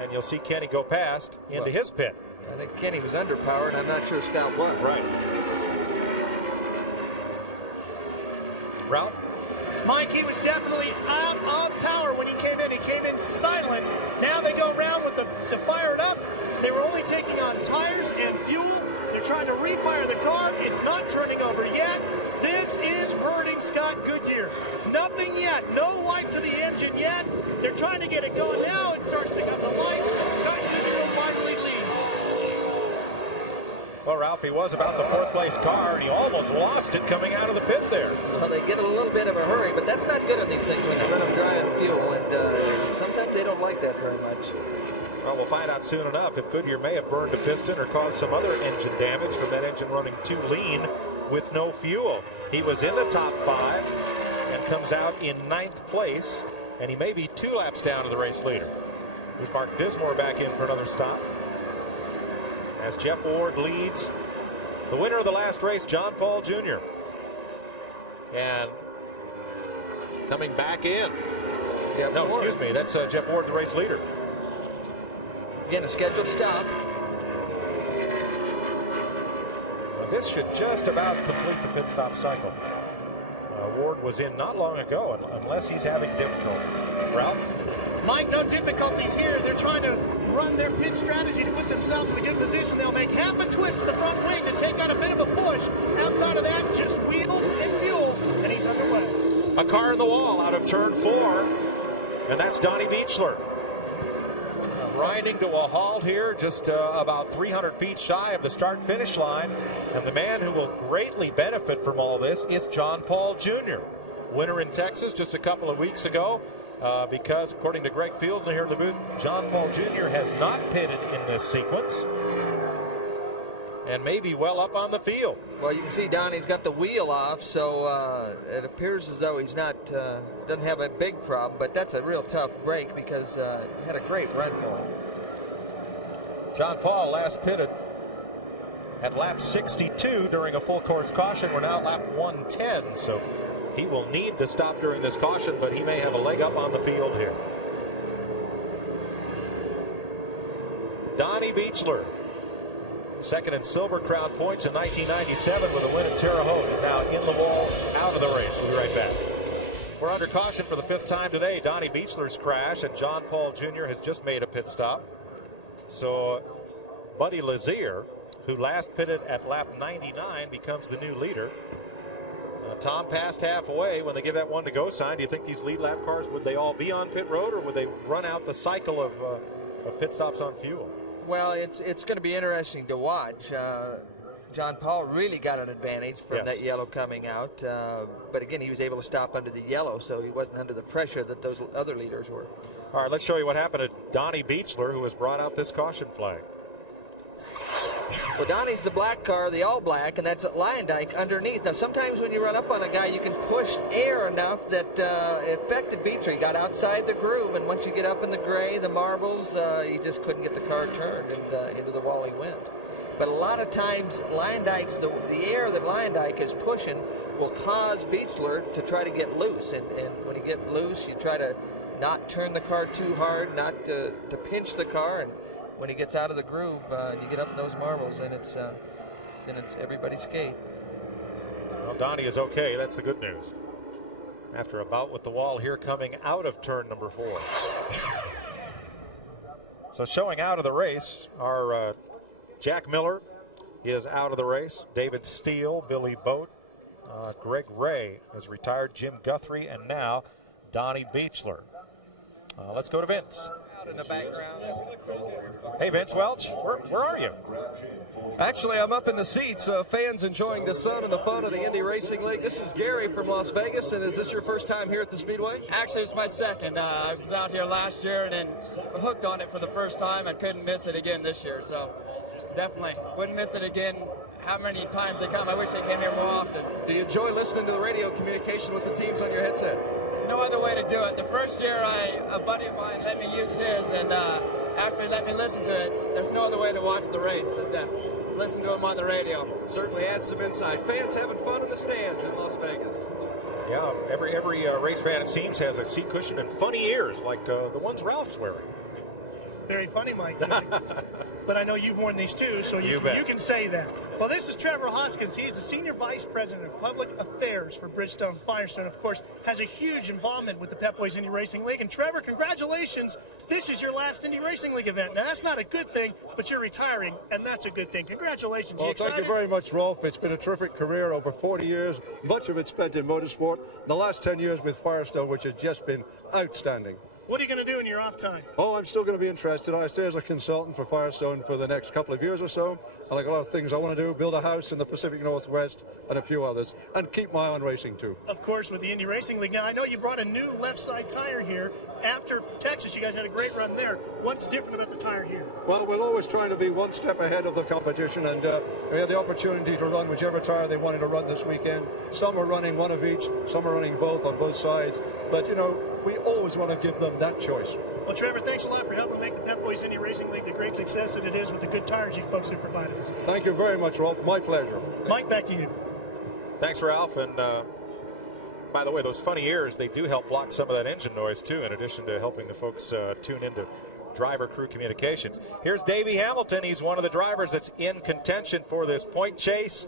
And you'll see Kenny go past into his pit. I think Kenny was underpowered. I'm not sure Scott was. Right. Ralph? Mike, he was definitely out of power when he came in. He came in silent. Now they go around with to fire it up. They were only taking on tires and fuel. They're trying to refire the car. It's not turning over yet. This is hurting Scott Goodyear. Nothing yet. No life to the engine yet. They're trying to get it going now. It starts to come to life. Scott Goodyear will finally lead. Well, Ralph, he was about the fourth-place car, and he almost lost it coming out of the pit there. Well, they get a little bit of a hurry, but that's not good on these things when they run them dry on fuel, and sometimes they don't like that very much. Well, we'll find out soon enough if Goodyear may have burned a piston or caused some other engine damage from that engine running too lean with no fuel. He was in the top 5 and comes out in 9th place, and he may be 2 laps down to the race leader. Here's Mark Dismore back in for another stop, as Jeff Ward leads the winner of the last race, John Paul Jr. And coming back in. Jeff Ward. Excuse me, that's Jeff Ward, the race leader. Again, a scheduled stop. Well, this should just about complete the pit stop cycle. Ward was in not long ago, unless he's having difficulty. Ralph? Mike, no difficulties here. They're trying to run their pit strategy to put themselves in a good position. They'll make half a twist to the front wing to take on a bit of a push. Outside of that, just wheels and fuel, and he's underway. A car in the wall out of turn 4, and that's Donnie Beechler. Grinding to a halt here, just about 300 feet shy of the start-finish line. And the man who will greatly benefit from all this is John Paul Jr., winner in Texas just a couple of weeks ago. Because, according to Greg Fields here in the booth, John Paul Jr. has not pitted in this sequence and may be well up on the field. Well, you can see Donnie's got the wheel off, so it appears as though he's not doesn't have a big problem, but that's a real tough break because he had a great run going. John Paul last pitted at lap 62 during a full course caution. We're now at lap 110, so he will need to stop during this caution, but he may have a leg up on the field here. Donnie Beechler, second in Silver Crown points in 1997 with a win at Terre Haute. He's now in the wall, out of the race. We'll be right back. We're under caution for the 5th time today. Donnie Beechler's crash, and John Paul Jr. has just made a pit stop. So Buddy Lazier, who last pitted at lap 99, becomes the new leader. Tom passed halfway when they give that 1 to go sign. Do you think these lead lap cars, would they all be on pit road, or would they run out the cycle of pit stops on fuel? Well, it's going to be interesting to watch. John Paul really got an advantage from that yellow coming out. But again, he was able to stop under the yellow, so he wasn't under the pressure that those other leaders were. All right, let's show you what happened to Donnie Beechler, who has brought out this caution flag. Well, Donnie's the black car, the all black, and that's at Lyondike underneath. Now, sometimes when you run up on a guy, you can push air enough that it affected Beechler. He got outside the groove, and once you get up in the gray, the marbles, he just couldn't get the car turned, and into the wall he went. But a lot of times, Lyondike's, the air that Lyondike is pushing will cause Beechler to try to get loose. And when you get loose, you try to not turn the car too hard, not to pinch the car. And when he gets out of the groove, and you get up in those marbles, then it's everybody's skate. Well, Donnie is okay. That's the good news. After a bout with the wall here, coming out of turn number 4. So showing out of the race are Jack Miller is out of the race. David Steele, Billy Boat, Greg Ray has retired, Jim Guthrie, and now Donnie Beechler. Let's go to Vince. In the background. Hey, Vince Welch, where are you? Actually, I'm up in the seats, fans enjoying the sun and the fun of the Indy Racing League. This is Gary from Las Vegas, and is this your first time here at the Speedway? Actually, it's my second. I was out here last year and then hooked on it for the first time and couldn't miss it again this year. So definitely wouldn't miss it again. How many times they come, I wish they came here more often. Do you enjoy listening to the radio communication with the teams on your headsets? No other way to do it. The first year, a buddy of mine let me use his, and after he let me listen to it, there's no other way to watch the race than listen to him on the radio. Certainly adds some insight. Fans having fun in the stands in Las Vegas. Yeah, every race fan, it seems, has a seat cushion and funny ears like the ones Ralph's wearing. Very funny, Mike. but I know you've worn these too, so you can say that. Well, this is Trevor Hoskins. He's the Senior Vice President of Public Affairs for Bridgestone Firestone. Of course, has a huge involvement with the Pep Boys Indy Racing League. And Trevor, congratulations. This is your last Indy Racing League event. Now, that's not a good thing, but you're retiring, and that's a good thing. Congratulations. Well, thank you very much, Rolf. It's been a terrific career over 40 years, much of it spent in motorsport. The last 10 years with Firestone, which has just been outstanding. What are you going to do in your off time? Oh, I'm still going to be interested. I stay as a consultant for Firestone for the next couple of years or so. I like a lot of things I want to do, build a house in the Pacific Northwest and a few others, and keep my eye on racing too. Of course, with the Indy Racing League. Now, I know you brought a new left side tire here. After Texas, you guys had a great run there. What's different about the tire here? Well, we're always trying to be one step ahead of the competition, and we had the opportunity to run whichever tire they wanted to run this weekend. Some are running one of each, some are running both on both sides, but, you know, we always want to give them that choice. Well, Trevor, thanks a lot for helping make the Pep Boys Indy Racing League the great success that it is with the good tires you folks have provided us. Thank you very much, Rolf. My pleasure. Mike, back to you. Thanks, Ralph. And by the way, those funny ears, they do help block some of that engine noise, too, in addition to helping the folks tune into driver-crew communications. Here's Davey Hamilton. He's one of the drivers that's in contention for this point chase.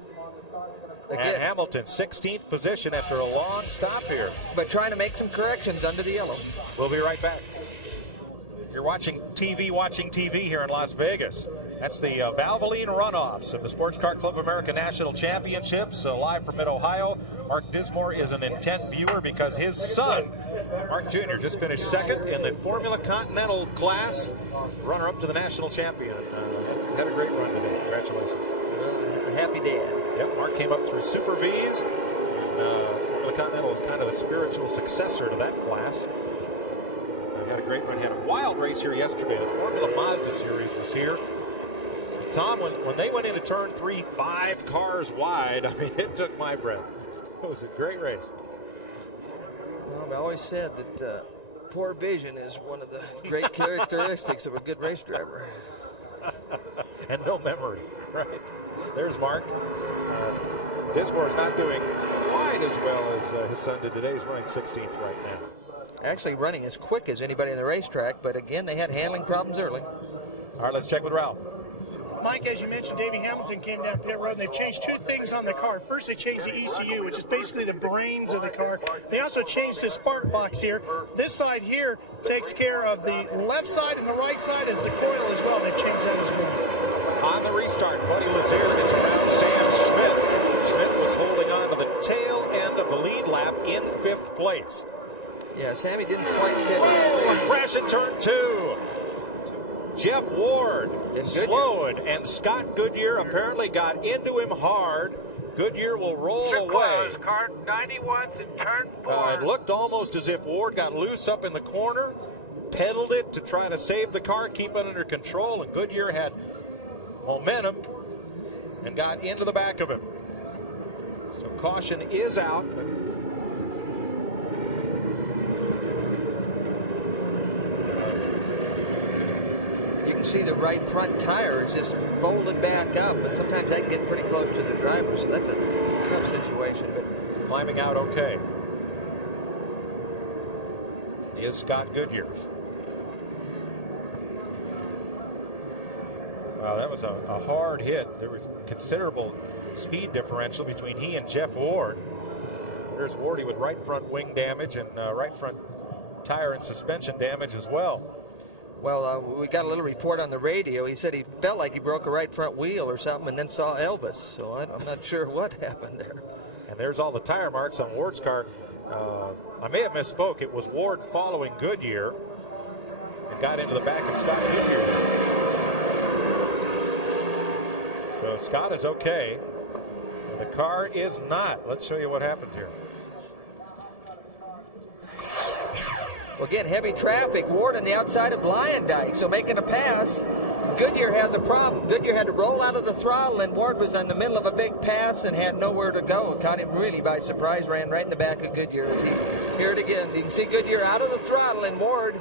And Hamilton, 16th position after a long stop here. But trying to make some corrections under the yellow. We'll be right back. You're watching TV here in Las Vegas. That's the Valvoline runoffs of the Sports Car Club of America National Championships, live from Mid-Ohio. Mark Dismore is an intent viewer because his son, Mark Jr., just finished second in the Formula Continental class, runner-up to the national champion. Had a great run today. Congratulations. A happy dad. Yep, Mark came up through Super V's. Formula Continental is kind of the spiritual successor to that class. Had a great run. Had a wild race here yesterday. The Formula Mazda Series was here. Tom, when they went into turn 3, 5 cars wide, I mean, it took my breath. It was a great race. Well, I always said that poor vision is one of the great characteristics of a good race driver. And no memory, right? There's Mark. Dismore's not doing quite as well as his son did today. He's running 16th right now. Actually running as quick as anybody in the racetrack, but again, they had handling problems early. All right, let's check with Ralph. Mike, as you mentioned, Davey Hamilton came down pit road, and they've changed two things on the car. First, they changed the ECU, which is basically the brains of the car. They also changed the spark box here. This side here takes care of the left side, and the right side is the coil as well. They've changed that as well. On the restart, Buddy Lazier gets around Sam Schmidt. Schmidt was holding on to the tail end of the lead lap in 5th place. Yeah, Sammy didn't quite catch. Whoa, a crash in turn 2. Jeff Ward slowed, and Scott Goodyear apparently got into him hard. Goodyear will roll away. Car 91's in turn 4. It looked almost as if Ward got loose up in the corner, pedaled it to try to save the car, keep it under control, and Goodyear had momentum and got into the back of him. So caution is out. You can see the right front tire is just folded back up, and sometimes that can get pretty close to the driver, so that's a tough situation. But climbing out okay is Scott Goodyear. Wow, that was a hard hit. There was considerable speed differential between he and Jeff Ward. There's Wardy with right front wing damage and right front tire and suspension damage as well. Well, we got a little report on the radio. He said he felt like he broke a right front wheel or something and then saw Elvis. So I'm not sure what happened there. And there's all the tire marks on Ward's car. I may have misspoke. It was Ward following Goodyear and got into the back of Scott Goodyear. So Scott is okay. The car is not. Let's show you what happened here. Well, again, heavy traffic. Ward on the outside of Lyondike, so making a pass. Goodyear has a problem. Goodyear had to roll out of the throttle, and Ward was in the middle of a big pass and had nowhere to go. It caught him really by surprise, ran right in the back of Goodyear. As he here it again. You can see Goodyear out of the throttle, and Ward,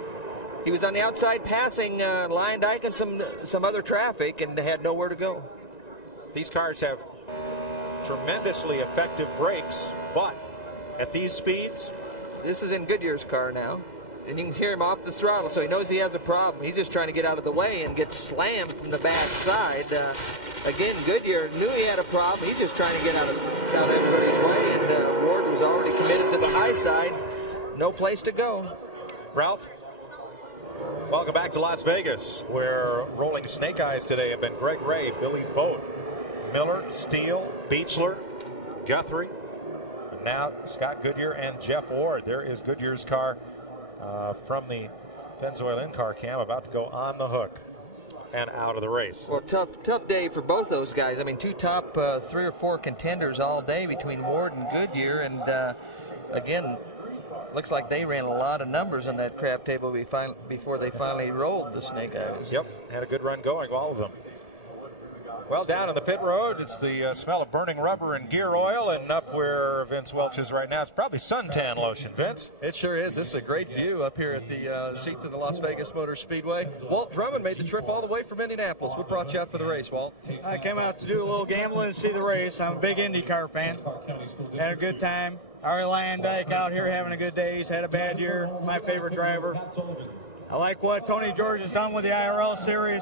he was on the outside passing Lyondike and some other traffic and had nowhere to go. These cars have tremendously effective brakes, but at these speeds, this is in Goodyear's car now. And you can hear him off the throttle, so he knows he has a problem. He's just trying to get out of the way and gets slammed from the back side. Again, Goodyear knew he had a problem. He's just trying to get out of everybody's way, and Ward was already committed to the high side. No place to go. Ralph, welcome back to Las Vegas, where rolling snake eyes today have been Greg Ray, Billy Boat, Miller, Steele, Beechler, Guthrie, and now Scott Goodyear and Jeff Ward. There is Goodyear's car from the Pennzoil in-car cam, about to go on the hook and out of the race. Well, tough day for both those guys. I mean, two top 3 or 4 contenders all day between Ward and Goodyear, and again, looks like they ran a lot of numbers on that crab table before they finally rolled the snake eyes. Yep, had a good run going, all of them. Well, down on the pit road, it's the smell of burning rubber and gear oil, and up where Vince Welch is right now, it's probably suntan lotion, Vince. It sure is. This is a great view up here at the seats of the Las Vegas Motor Speedway. Walt Drummond made the trip all the way from Indianapolis. What brought you out for the race, Walt? I came out to do a little gambling and see the race. I'm a big IndyCar fan. Had a good time. Ari Lyondike out here having a good day. He's had a bad year. My favorite driver. I like what Tony George has done with the IRL series.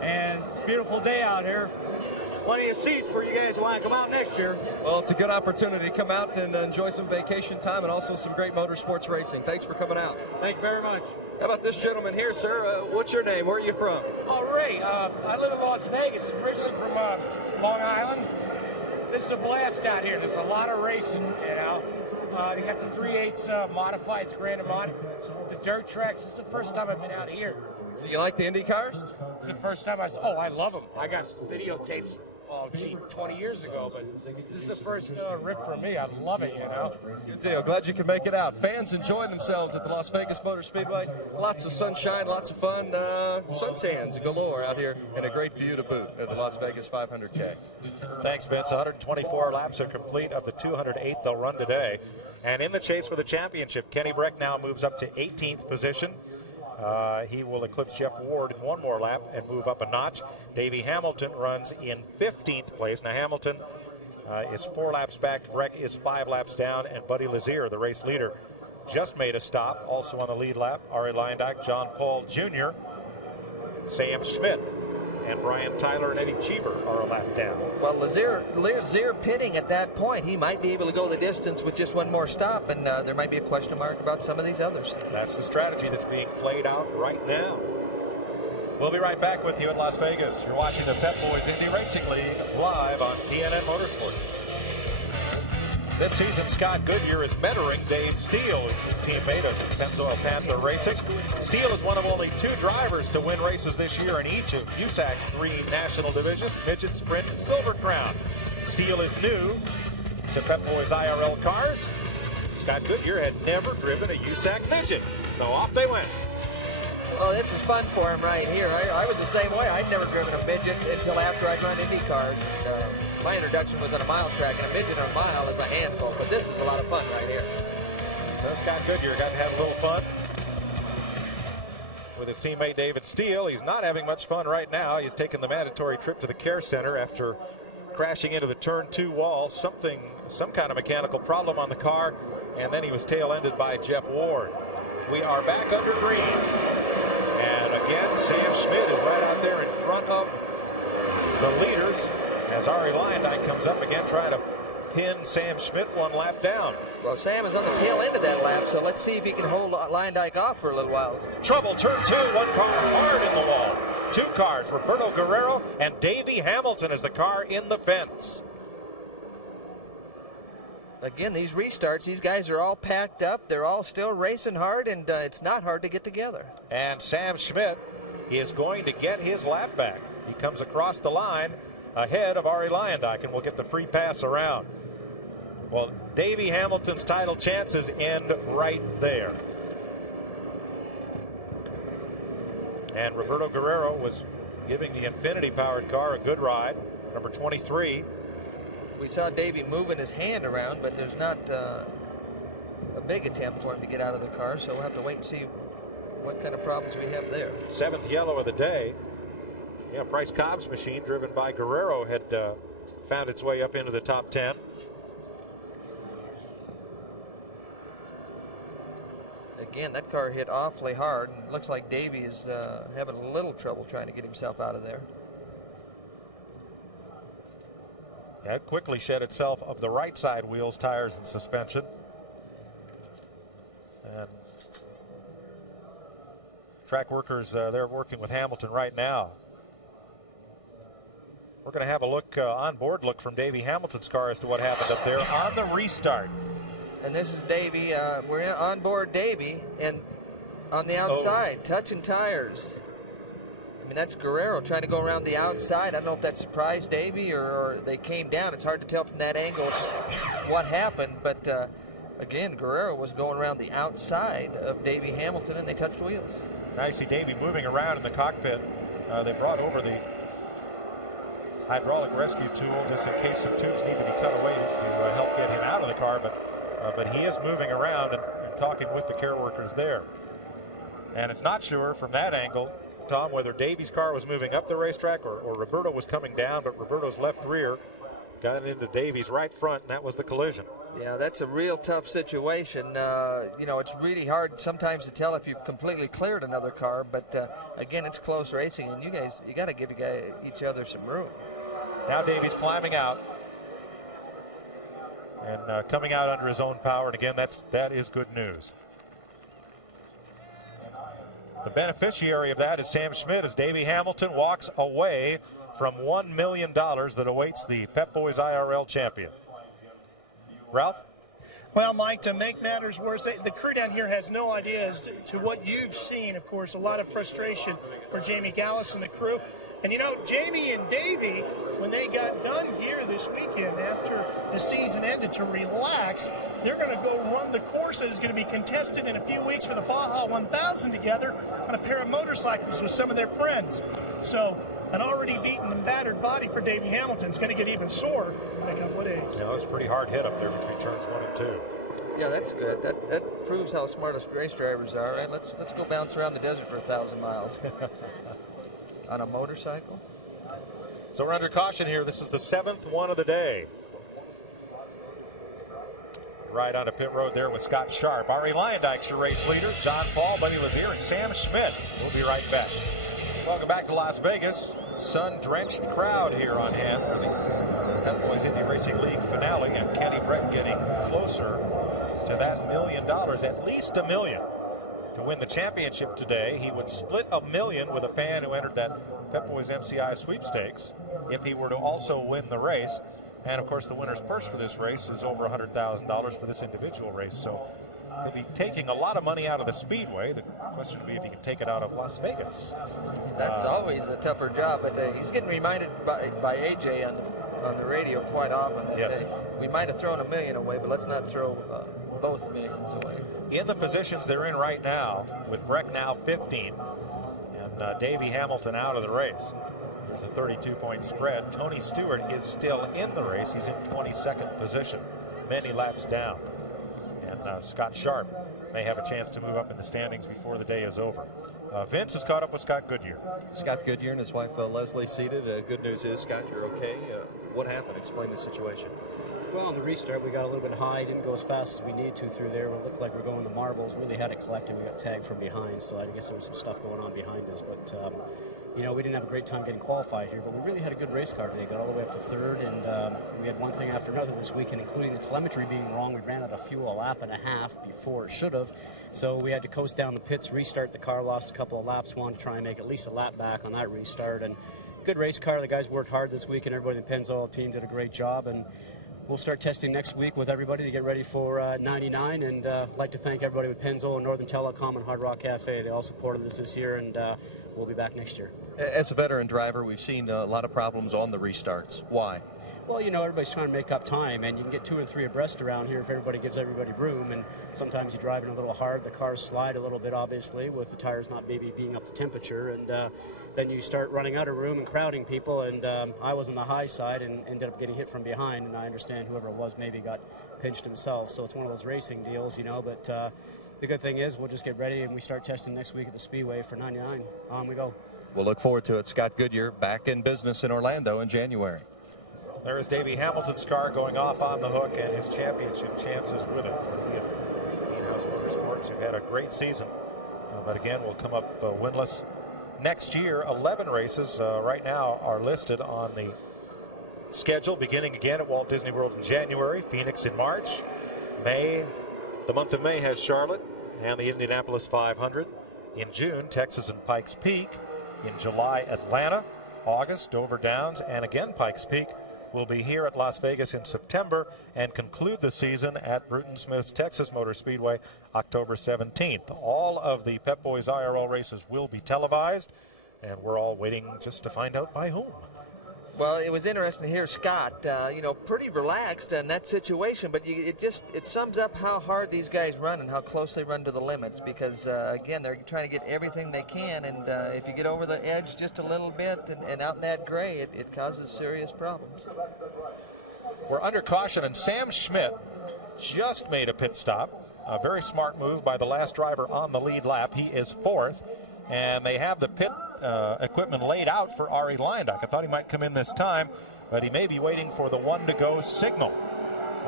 And beautiful day out here. Plenty of seats for you guys who want to come out next year. Well, it's a good opportunity to come out and enjoy some vacation time and also some great motorsports racing. Thanks for coming out. Thank you very much. How about this gentleman here, sir? What's your name? Where are you from? Oh, Ray. I live in Las Vegas, originally from Long Island. This is a blast out here. There's a lot of racing, you know. They got the 3/8 modified, it's Grand Mod. The dirt tracks. This is the first time I've been out here. Do you like the Indy cars? It's the first time I love them. I got videotapes, 20 years ago, but this is the first rip for me. I love it, you know. Good deal. Glad you could make it out. Fans enjoy themselves at the Las Vegas Motor Speedway. Lots of sunshine, lots of fun, suntans galore out here, and a great view to boot at the Las Vegas 500K. Thanks, Vince. 124 laps are complete of the 208th they'll run today. And in the chase for the championship, Kenny Breck now moves up to 18th position. He will eclipse Jeff Ward in one more lap and move up a notch. Davey Hamilton runs in 15th place. Now Hamilton is 4 laps back. Breck is 5 laps down. And Buddy Lazier, the race leader, just made a stop. Also on the lead lap, Ari Lyondike, John Paul Jr., Sam Schmidt, and Brian Tyler and Eddie Cheever are a lap down. Well, Lazier pitting at that point. He might be able to go the distance with just one more stop, and there might be a question mark about some of these others. That's the strategy that's being played out right now. We'll be right back with you at Las Vegas. You're watching the Pep Boys Indy Racing League live on TNN Motorsports. This season, Scott Goodyear is mentoring Dave Steele, his teammate of Pennzoil Panther Racing. Steele is one of only 2 drivers to win races this year in each of USAC's 3 national divisions, Midget, Sprint, and Silver Crown. Steele is new to Pep Boys IRL cars. Scott Goodyear had never driven a USAC Midget, so off they went. Well, this is fun for him right here. I was the same way. I'd never driven a midget until after I'd run Indy cars. My introduction was on a mile track, and a midget on a mile is a handful, but this is a lot of fun right here. So Scott Goodyear got to have a little fun with his teammate David Steele. He's not having much fun right now. He's taken the mandatory trip to the care center after crashing into the turn 2 wall. Some kind of mechanical problem on the car, and then he was tail-ended by Jeff Ward. We are back under green. And again, Sam Schmidt is right out there in front of the leaders as Ari Lyondike comes up again trying to pin Sam Schmidt 1 lap down. Well, Sam is on the tail end of that lap, so let's see if he can hold Lyondike off for a little while. Trouble, turn 2, 1 car hard in the wall. 2 cars, Roberto Guerrero and Davey Hamilton is the car in the fence. Again, these restarts, these guys are all packed up. They're all still racing hard, and it's not hard to get together. And Sam Schmidt is going to get his lap back. He comes across the line ahead of Ari Lyondike, and will get the free pass around. Well, Davey Hamilton's title chances end right there. And Roberto Guerrero was giving the Infinity-powered car a good ride, number 23. We saw Davey moving his hand around, but there's not a big attempt for him to get out of the car, so we'll have to wait and see what kind of problems we have there. 7th yellow of the day. Yeah, Bryce Cobb's machine, driven by Guerrero, had found its way up into the top 10. again, that car hit awfully hard, and it looks like Davey is having a little trouble trying to get himself out of there. Yeah, it quickly shed itself of the right side wheels, tires, and suspension. And track workers, they're working with Hamilton right now. We're going to have a look, on-board look from Davey Hamilton's car as to what happened up there on the restart. And this is Davey. We're on board Davey, and on the outside, touching tires. I mean, that's Guerrero trying to go around the outside. I don't know if that surprised Davey or they came down. It's hard to tell from that angle what happened, but again, Guerrero was going around the outside of Davey Hamilton, and they touched wheels. Now you see Davey moving around in the cockpit. They brought over the hydraulic rescue tool just in case some tubes need to be cut away to help get him out of the car, but he is moving around and talking with the care workers there. And it's not sure from that angle, Tom, whether Davey's car was moving up the racetrack or Roberto was coming down, but Roberto's left rear got into Davey's right front, and that was the collision. Yeah, that's a real tough situation. You know, it's really hard sometimes to tell if you've completely cleared another car, but again, it's close racing, and you got to give each other some room. Now Davey's climbing out and coming out under his own power, and again, that is good news. The beneficiary of that is Sam Schmidt as Davey Hamilton walks away from $1 million that awaits the Pep Boys IRL champion. Ralph? Well, Mike, to make matters worse, the crew down here has no idea as to what you've seen. Of course, a lot of frustration for Jamie Gallus and the crew. And, you know, Jamie and Davey, when they got done here this weekend after the season ended to relax, they're going to go run the course that is going to be contested in a few weeks for the Baja 1000 together on a pair of motorcycles with some of their friends. So an already beaten and battered body for Davey Hamilton is going to get even sore in a couple of days. Yeah, that was a pretty hard hit up there between turns 1 and 2. Yeah, that's good. That proves how smart us race drivers are. Right? Let's go bounce around the desert for 1,000 miles. On a motorcycle. So we're under caution here. This is the 7th one of the day. Right onto pit road there with Scott Sharp. Ari Lyondike's your race leader. John Paul, Buddy Lazier, and Sam Schmidt. We'll be right back. Welcome back to Las Vegas. Sun-drenched crowd here on hand for the Pep Boys Indy Racing League finale, and Kenny Brett getting closer to that $1 million, at least $1 million. To win the championship today, he would split $1 million with a fan who entered that Pep Boys MCI sweepstakes if he were to also win the race. And, of course, the winner's purse for this race is over $100,000 for this individual race. So he'll be taking a lot of money out of the Speedway. The question would be if he can take it out of Las Vegas. That's always a tougher job, but he's getting reminded by AJ on the radio quite often that yes. We might have thrown $1 million away, but let's not throw both millions away. In the positions they're in right now, with Breck now 15 and Davey Hamilton out of the race, there's a 32-point spread. Tony Stewart is still in the race. He's in 22nd position, many laps down. And Scott Sharp may have a chance to move up in the standings before the day is over. Vince is caught up with Scott Goodyear. Scott Goodyear and his wife Leslie seated. Good news is, Scott, you're okay. What happened? Explain the situation. Well, on the restart, we got a little bit high. Didn't go as fast as we needed to through there. It looked like we're going to marbles. Really had it collected. We got tagged from behind, so I guess there was some stuff going on behind us. But, you know, we didn't have a great time getting qualified here, but we really had a good race car today. Got all the way up to third, and we had one thing after another this weekend, including the telemetry being wrong. We ran out of fuel a lap and a half before it should have. So we had to coast down the pits, restart the car, lost a couple of laps, wanted to try and make at least a lap back on that restart. And good race car. The guys worked hard this week, and everybody in the Pennzoil team did a great job. And we'll start testing next week with everybody to get ready for 99. And I'd like to thank everybody with Pennzoil and Northern Telecom and Hard Rock Cafe. They all supported us this year, and we'll be back next year. As a veteran driver, we've seen a lot of problems on the restarts. Why? Well, you know, everybody's trying to make up time, and you can get 2 and 3 abreast around here if everybody gives everybody room. And sometimes you're driving a little hard. The cars slide a little bit, obviously, with the tires not maybe being up to temperature. And then you start running out of room and crowding people. And I was on the high side and ended up getting hit from behind. And I understand whoever it was maybe got pinched himself. So it's one of those racing deals, you know. But the good thing is we'll just get ready, and we start testing next week at the Speedway for 99. On we go. We'll look forward to it. Scott Goodyear back in business in Orlando in January. There is Davey Hamilton's car going off on the hook, and his championship chances with it. He House Motorsports, who had a great season, but again will come up winless next year. 11 races right now are listed on the schedule, beginning again at Walt Disney World in January, Phoenix in March. May, the month of May has Charlotte and the Indianapolis 500. In June, Texas and Pikes Peak. In July, Atlanta. August, Dover Downs, and again Pikes Peak. Will be here at Las Vegas in September and conclude the season at Bruton Smith's Texas Motor Speedway October 17th. All of the Pep Boys IRL races will be televised, and we're all waiting just to find out by whom. Well, it was interesting to hear Scott, pretty relaxed in that situation, but it sums up how hard these guys run and how close they run to the limits because, again, they're trying to get everything they can, and if you get over the edge just a little bit and out in that gray, it causes serious problems. We're under caution, and Sam Schmidt just made a pit stop. A very smart move by the last driver on the lead lap. He is fourth, and they have the pit equipment laid out for Arie Luyendyk. I thought he might come in this time, but he may be waiting for the one to go signal.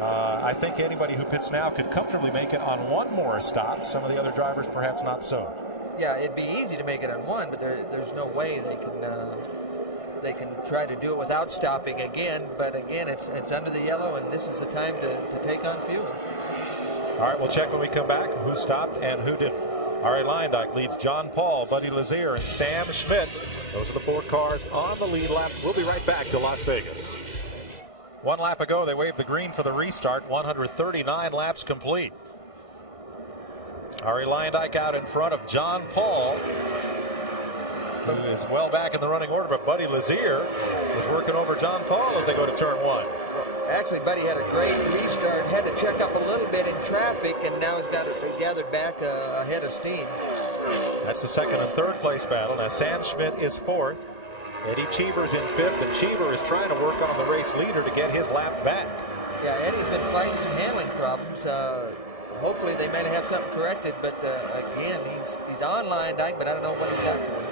I think anybody who pits now could comfortably make it on one more stop. Some of the other drivers perhaps not so. Yeah, it'd be easy to make it on one, but there's no way they can try to do it without stopping again. But again, it's under the yellow, and this is the time to take on fuel. All right, we'll check when we come back who stopped and who didn't. Arie Luyendyk leads John Paul, Buddy Lazier, and Sam Schmidt. Those are the four cars on the lead lap. We'll be right back to Las Vegas. One lap ago, they waved the green for the restart. 139 laps complete. Arie Luyendyk out in front of John Paul, who is well back in the running order, but Buddy Lazier was working over John Paul as they go to turn one. Actually, Buddy had a great restart, had to check up a little bit in traffic, and now he's got it gathered back ahead of steam. That's the second and third place battle. Now Sam Schmidt is fourth. Eddie Cheever's in fifth, and Cheever is trying to work on the race leader to get his lap back. Yeah, Eddie's been fighting some handling problems. Hopefully they might have something corrected, but again, he's on Luyendyk, but I don't know what he's got for him.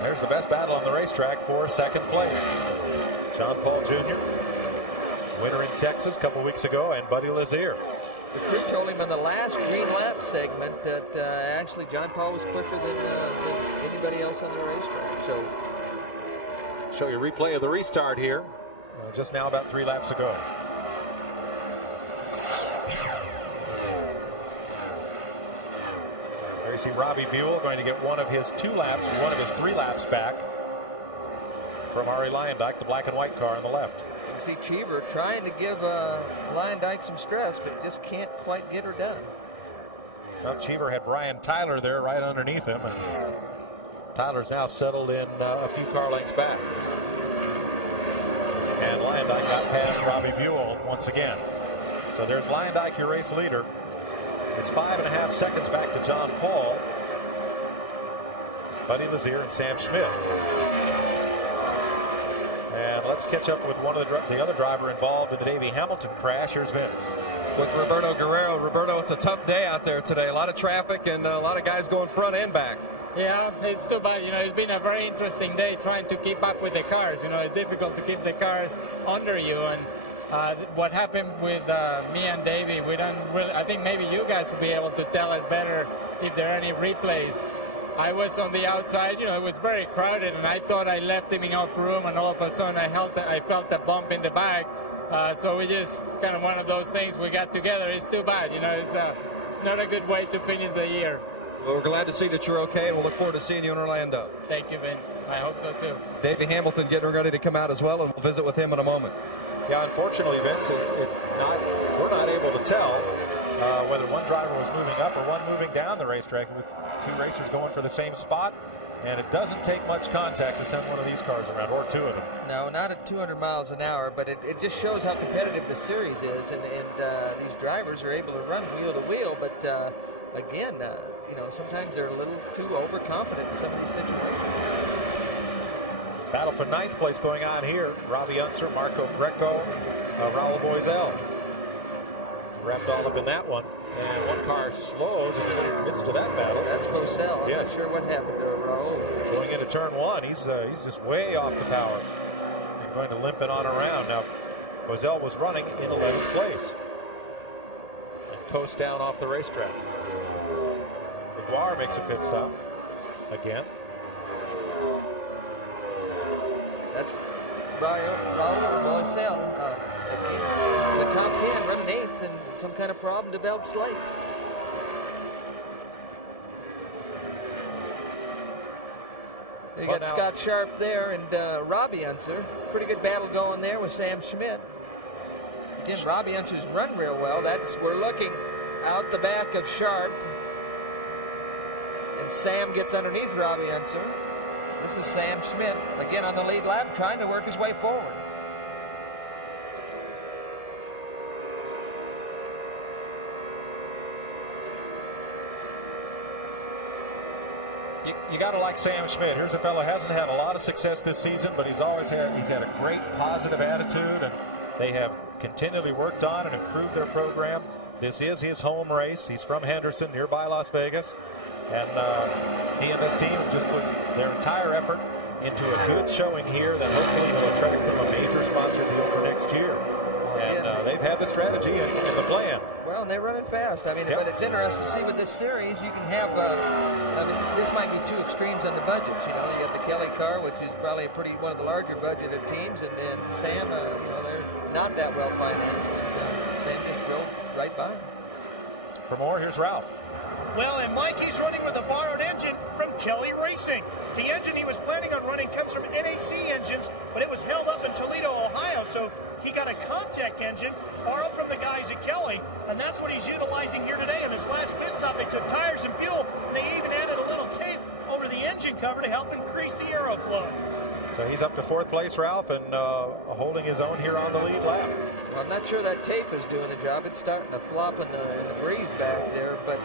There's the best battle on the racetrack for second place. John Paul Jr., winner in Texas a couple weeks ago, and Buddy Lazier. The crew told him in the last green lap segment that actually John Paul was quicker than anybody else on the racetrack. So, show you a replay of the restart here. Just now about 3 laps ago. There you see Robbie Buell going to get one of his 2 laps, one of his 3 laps back from Arie Luyendyk, the black and white car on the left. You see Cheever trying to give Luyendyk some stress, but just can't quite get her done. Well, Cheever had Brian Tyler there right underneath him, and Tyler's now settled in a few car lengths back. And Luyendyk got past Robbie Buell once again. So there's Luyendyk, your race leader. It's 5.5 seconds back to John Paul, Buddy Lazier, and Sam Schmidt. And let's catch up with one of the other driver involved in the Davey Hamilton crash. Here's Vince. With Roberto Guerrero. Roberto, it's a tough day out there today. A lot of traffic and a lot of guys going front and back. Yeah, it's too bad. It's been a very interesting day trying to keep up with the cars. It's difficult to keep the cars under you. And what happened with me and Davey, we don't really. I think maybe you guys will be able to tell us better if there are any replays. I was on the outside, it was very crowded, and I thought I left him enough room, and all of a sudden I felt a bump in the back. So we just kind of one of those things we got together. It's too bad, it's not a good way to finish the year. Well, we're glad to see that you're okay, and we'll look forward to seeing you in Orlando. Thank you, Vince. I hope so too. Davey Hamilton getting ready to come out as well, and we'll visit with him in a moment. Yeah, unfortunately, Vince, we're not able to tell whether one driver was moving up or one moving down the racetrack, with 2 racers going for the same spot, and it doesn't take much contact to send one of these cars around, or 2 of them. No, not at 200 miles an hour, but it just shows how competitive the series is, and these drivers are able to run wheel to wheel, but again, sometimes they're a little too overconfident in some of these situations. Battle for 9th place going on here. Robbie Unser, Marco Greco, Raul Boisel. Wrapped all up in that one. And one car slows in the midst of that battle. That's Boisel. I'm not sure what happened to Raul. Going into turn 1, he's just way off the power and going to limp it on around. Now, Boisel was running in 11th place. And coast down off the racetrack. McGuire makes a pit stop again. That's Raul Moisel. The top 10 running 8th, and some kind of problem develops late. You got Scott Sharp there and Robbie Unser. Pretty good battle going there with Sam Schmidt. Again, Robbie Unser's run real well. We're looking out the back of Sharp. And Sam gets underneath Robbie Unser. This is Sam Schmidt, again on the lead lap, trying to work his way forward. You got to like Sam Schmidt. Here's a fellow who hasn't had a lot of success this season, but he's had a great positive attitude, and they have continually worked on and improved their program. This is his home race. He's from Henderson, nearby Las Vegas, and he and this team have just put their entire effort into a good showing here that hopefully will attract them a major sponsor deal for next year. And they've had the strategy and the plan. Well, and they're running fast. I mean, but it's interesting to see with this series, you can have, I mean, this might be two extremes on the budgets. You know, you have the Kelly car, which is probably one of the larger budgeted teams, and then Sam, you know, they're not that well financed. And, Sam just drove right by. For more, here's Ralph. Well, and Mike, he's running with a borrowed engine from Kelly Racing. The engine he was planning on running comes from NAC Engines, but it was held up in Toledo, Ohio, so he got a Comtech engine borrowed from the guys at Kelly, and that's what he's utilizing here today. In his last pit stop, they took tires and fuel, and they even added a little tape over the engine cover to help increase the aeroflow. So he's up to 4th place, Ralph, and holding his own here on the lead lap. Well, I'm not sure that tape is doing the job. It's starting to flop in the breeze back there. But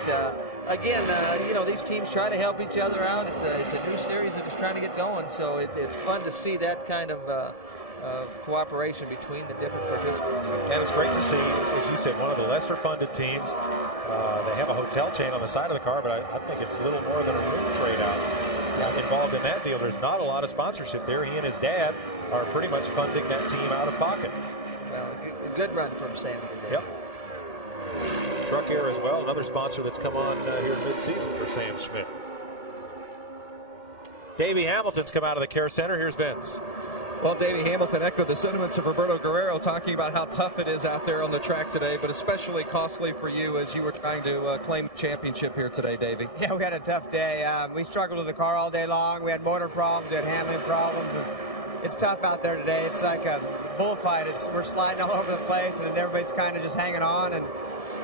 again, you know, these teams try to help each other out. It's a new series. They're just trying to get going. So it's fun to see that kind of cooperation between the different participants. And it's great to see, as you said, one of the lesser funded teams. They have a hotel chain on the side of the car, but I think it's a little more than a room trade out involved in that deal. There's not a lot of sponsorship there. He and his dad are pretty much funding that team out of pocket. Well, a good run from Sammy today. Yep. Truck Air as well, another sponsor that's come on here mid-season for Sam Schmidt. Davey Hamilton's come out of the Care Center. Here's Vince. Well, Davey Hamilton echoed the sentiments of Roberto Guerrero, talking about how tough it is out there on the track today, but especially costly for you as you were trying to claim the championship here today, Davey. Yeah, we had a tough day. We struggled with the car all day long. We had motor problems, we had handling problems, and it's tough out there today. It's like a bullfight. We're sliding all over the place, and everybody's kind of just hanging on. And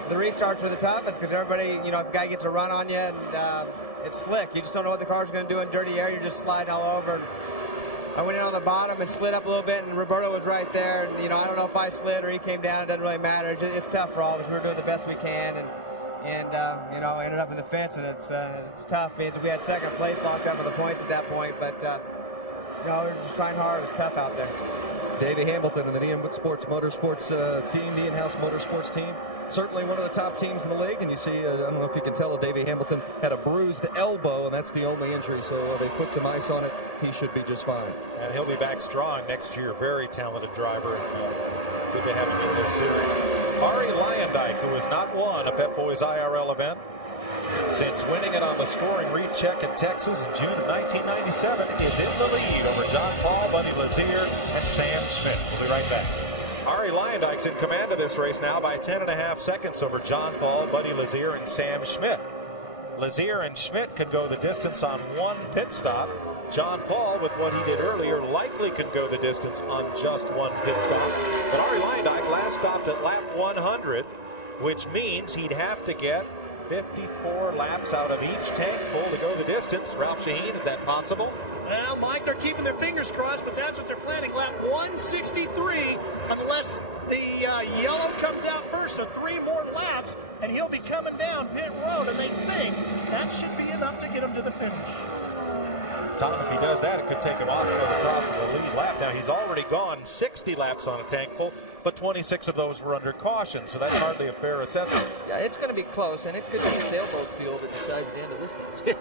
the restarts are the toughest because everybody, you know, if a guy gets a run on you, and it's slick. You just don't know what the car's going to do in dirty air. You're just sliding all over. And I went in on the bottom and slid up a little bit, and Roberto was right there. And, you know, I don't know if I slid or he came down. It doesn't really matter. It's tough for all of us. We're doing the best we can. And you know, ended up in the fence, and it's tough. Means we had 2nd place locked up with the points at that point. But, you know, we're just trying hard. It was tough out there. Davey Hamilton and the Neon Sports Motorsports team, Neon House Motorsports team. Certainly one of the top teams in the league, and you see, I don't know if you can tell, Davey Hamilton had a bruised elbow, and that's the only injury, so they put some ice on it. He should be just fine. And he'll be back strong next year. Very talented driver. Good to have him in this series. Ari Lyondike, who has not won a Pep Boys IRL event since winning it on the scoring recheck in Texas in June of 1997, is in the lead over John Paul, Buddy Lazier, and Sam Schmidt. We'll be right back. Ari Lyondike's in command of this race now by 10.5 seconds over John Paul, Buddy Lazier, and Sam Schmidt. Lazier and Schmidt could go the distance on one pit stop. John Paul, with what he did earlier, likely could go the distance on just one pit stop. But Ari Lyondike last stopped at lap 100, which means he'd have to get 54 laps out of each tank full to go the distance. Ralph Shaheen, is that possible? Well, Mike, they're keeping their fingers crossed, but that's what they're planning. Lap 163, unless the yellow comes out first, so 3 more laps, and he'll be coming down pit road, and they think that should be enough to get him to the finish. Tom, if he does that, it could take him off for the top of the lead lap. Now, he's already gone 60 laps on a tank full, but 26 of those were under caution, so that's hardly a fair assessment. Yeah, it's going to be close, and it could be sailboat fuel that decides the end of this thing.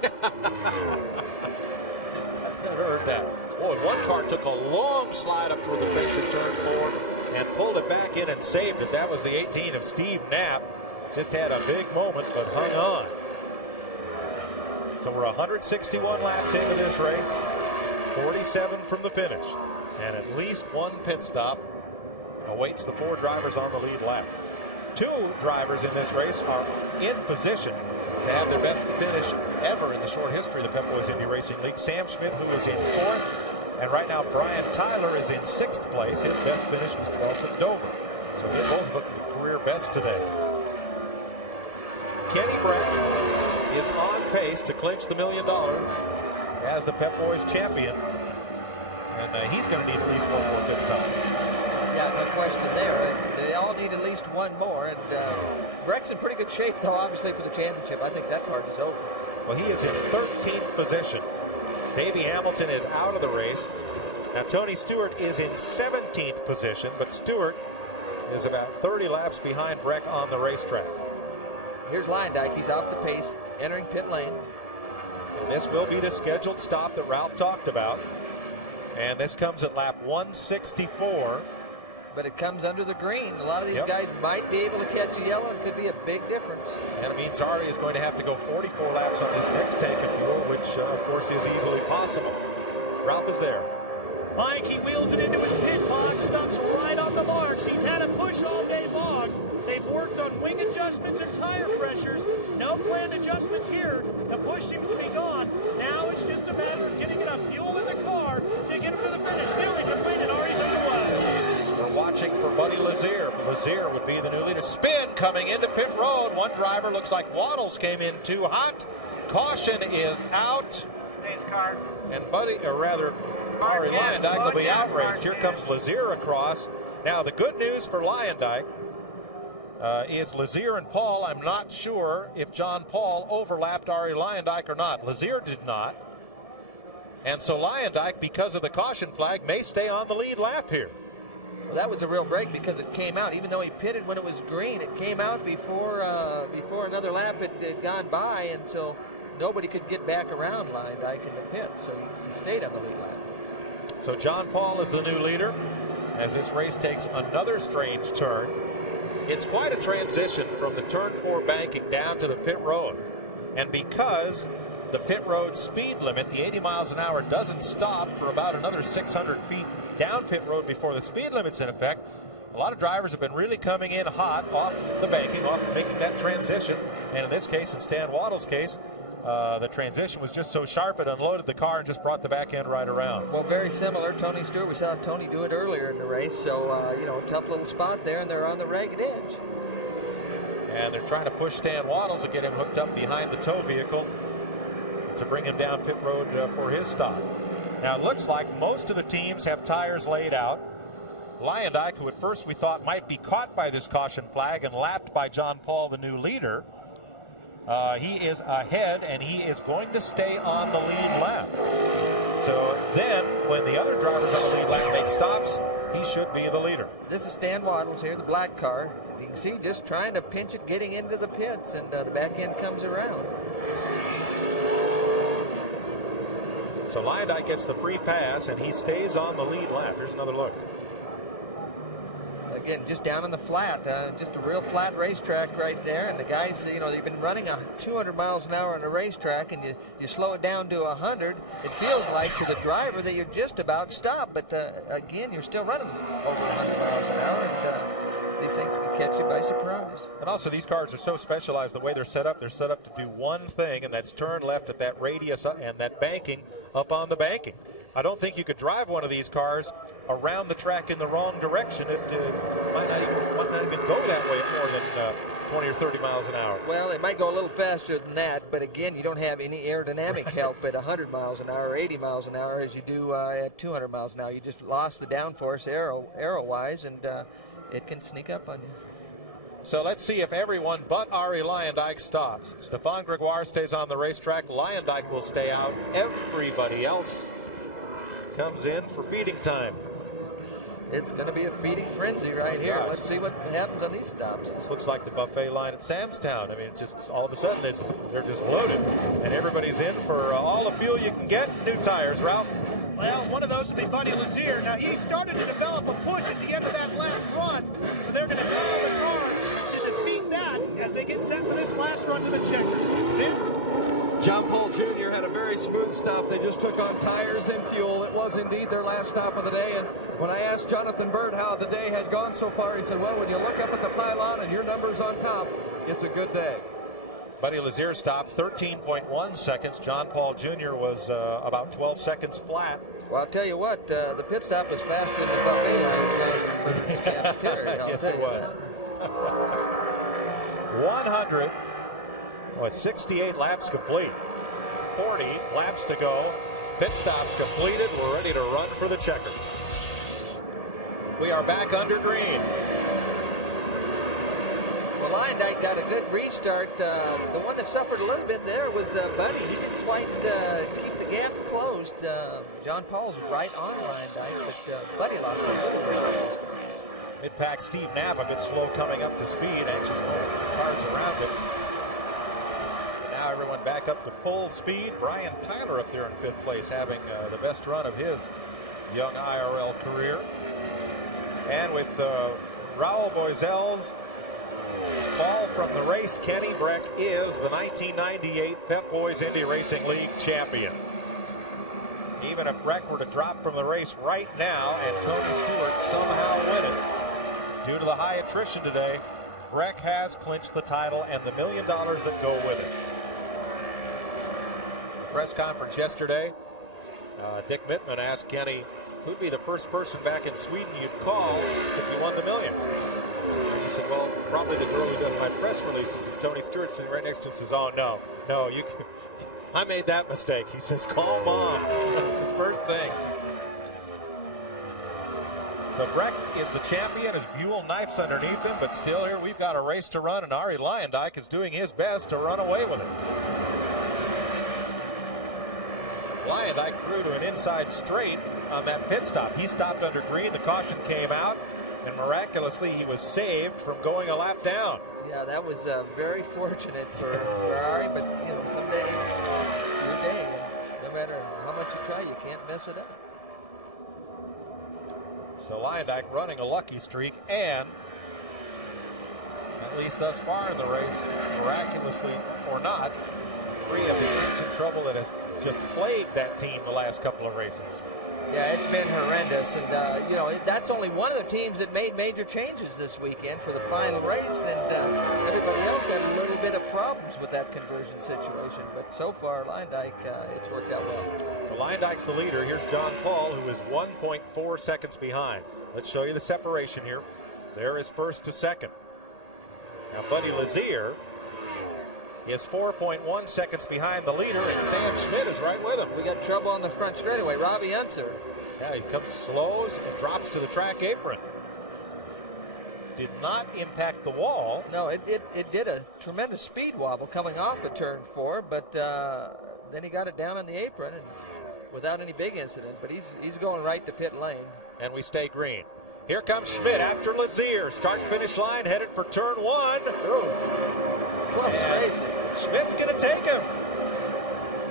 I've never heard that. Boy, one car took a long slide up toward the fence in turn 4 and pulled it back in and saved it. That was the 18 of Steve Knapp. just had a big moment, but hung on. So we're 161 laps into this race, 47 from the finish, and at least one pit stop awaits the 4 drivers on the lead lap. 2 drivers in this race are in position to have their best finish ever in the short history of the Pep Boys Indy Racing League. Sam Schmidt, who was in 4th, and right now Brian Tyler is in 6th place. His best finish was 12th at Dover. So they both look at career best today. Kenny Bratton is on pace to clinch the $1 million as the Pep Boys champion, and he's going to need at least one more pit stop. Yeah, no question there. They all need at least one more, and Breck's in pretty good shape, though, obviously, for the championship. I think that part is over. Well, he is in 13th position. Davey Hamilton is out of the race. Now, Tony Stewart is in 17th position, but Stewart is about 30 laps behind Breck on the racetrack. Here's Leyendyke. He's off the pace, entering pit lane. And this will be the scheduled stop that Ralph talked about. And this comes at lap 164. But it comes under the green. A lot of these guys might be able to catch a yellow. It could be a big difference. And it means Ari is going to have to go 44 laps on this next tank of fuel, which, of course, is easily possible. Ralph is there. Mike, he wheels it into his pit box, stops right on the marks. He's had a push all day long. They've worked on wing adjustments and tire pressures. No planned adjustments here. The push seems to be gone. Now it's just a matter of getting enough fuel in the car to get him to the finish. Feeling complete, and Ari's underway. We're watching for Buddy Lazier. Lazier would be the new leader. Spin coming into pit road. One driver looks like Waddles came in too hot. Caution is out. And Buddy, or rather, Ari Leyendyke will be outraged. Here comes Lazier across. Now, the good news for Leyendyke is Lazier and Paul. I'm not sure if John Paul overlapped Ari Leyendyke or not. Lazier did not. And so Leyendyke, because of the caution flag, may stay on the lead lap here. Well, that was a real break because it came out. Even though he pitted when it was green, it came out before another lap had gone by, and so nobody could get back around Leyendyke in the pit. So he stayed on the lead lap. So John Paul is the new leader as this race takes another strange turn. It's quite a transition from the turn 4 banking down to the pit road. And because the pit road speed limit, the 80 miles an hour, doesn't stop for about another 600 feet down pit road before the speed limit's in effect, a lot of drivers have been really coming in hot off the banking, off making that transition. And in this case, in Stan Waddle's case, the transition was just so sharp it unloaded the car and just brought the back end right around. Well, very similar. Tony Stewart, we saw Tony do it earlier in the race. So, you know, a tough little spot there, and they're on the ragged edge. And they're trying to push Stan Waddles to get him hooked up behind the tow vehicle to bring him down pit road for his stop. Now, it looks like most of the teams have tires laid out. Leyendyke, who at first we thought might be caught by this caution flag and lapped by John Paul, the new leader, he is ahead, and he is going to stay on the lead lap. So then, when the other drivers on the lead lap make stops, he should be the leader. This is Stan Waddles here, the black car. You can see just trying to pinch it, getting into the pits, and the back end comes around. So Leyendyke gets the free pass, and he stays on the lead lap. Here's another look. Again, just down in the flat, just a real flat racetrack right there. And the guys, you know, they've been running 200 miles an hour on a racetrack, and you slow it down to 100. It feels like to the driver that you're just about stopped, but again, you're still running over 100 miles an hour, and these things can catch you by surprise. And also, these cars are so specialized the way they're set up to do one thing, and that's turn left at that radius and that banking up on the banking. I don't think you could drive one of these cars around the track in the wrong direction. It might not even go that way at more than 20 or 30 miles an hour. Well, it might go a little faster than that, but again, you don't have any aerodynamic help at 100 miles an hour or 80 miles an hour as you do at 200 miles an hour. You just lost the downforce arrow-wise, and it can sneak up on you. So let's see if everyone but Ari Leyendyke stops. Stefan Gregoire stays on the racetrack. Leyendyke will stay out. Everybody else comes in for feeding time. It's going to be a feeding frenzy right here. Gosh. Let's see what happens on these stops. This looks like the buffet line at Sam's Town. I mean, just all of a sudden they're just loaded, and everybody's in for all the fuel you can get. New tires, Ralph. Well, one of those would be Buddy Lazier. Now, he started to develop a push at the end of that last run, so they're going to dial the car to defeat that as they get race run to the checker. Vince? John Paul Jr. had a very smooth stop. They just took on tires and fuel. It was indeed their last stop of the day. And when I asked Jonathan Bird how the day had gone so far, he said, well, when you look up at the pylon and your number's on top, it's a good day. Buddy Lazier stopped 13.1 seconds. John Paul Jr. was about 12 seconds flat. Well, I'll tell you what, the pit stop was faster than the buffet line cafeteria. Yes, it was. 168 laps complete. 40 laps to go. Pit stops completed. We're ready to run for the checkers. We are back under green. Well, Lyondike got a good restart. The one that suffered a little bit there was Buddy. He didn't quite keep the gap closed. John Paul's right on Lyondike, but Buddy lost a little bit. Mid-pack Steve Knapp a bit slow coming up to speed, anxious to move the cars around it. Now everyone back up to full speed. Brian Tyler up there in 5th place, having the best run of his young IRL career. And with Raul Boisel's fall from the race, Kenny Breck is the 1998 Pep Boys Indy Racing League champion. Even if Breck were to drop from the race right now and Tony Stewart somehow win it, due to the high attrition today, Breck has clinched the title and the $1 million that go with it. The press conference yesterday, Dick Mittman asked Kenny, who'd be the first person back in Sweden you'd call if you won the $1 million? He said, well, probably the girl who does my press releases. And Tony Stewart sitting right next to him says, oh, no, you can, I made that mistake. He says, call Mom. That's his first thing. So Breck is the champion as Buell knifes underneath him, but still here we've got a race to run, and Ari Lyondike is doing his best to run away with it. Lyondike threw to an inside straight on that pit stop. He stopped under green, the caution came out, and miraculously he was saved from going a lap down. Yeah, that was very fortunate for Ari, but you know, some days it's your day, and no matter how much you try, you can't mess it up. So Lyondike running a lucky streak, and at least thus far in the race, miraculously or not, free of the engine trouble that has just plagued that team the last couple of races. Yeah, it's been horrendous, and you know, that's only one of the teams that made major changes this weekend for the final race, and everybody else had a little bit of problems with that conversion situation. But so far, Lyondike, it's worked out well. So Lyondike's the leader. Here's John Paul, who is 1.4 seconds behind. Let's show you the separation here. There is first to second. Now, Buddy Lazier is 4.1 seconds behind the leader, and Sam Schmidt is right with him. We got trouble on the front straightaway. Robbie Unser. Yeah, he comes, slows, and drops to the track apron. Did not impact the wall. No, it did a tremendous speed wobble coming off of turn 4, but then he got it down on the apron and without any big incident. But he's going right to pit lane. And we stay green. Here comes Schmidt after Lazier. Start-finish line headed for turn 1. Close racing. Schmidt's going to take him.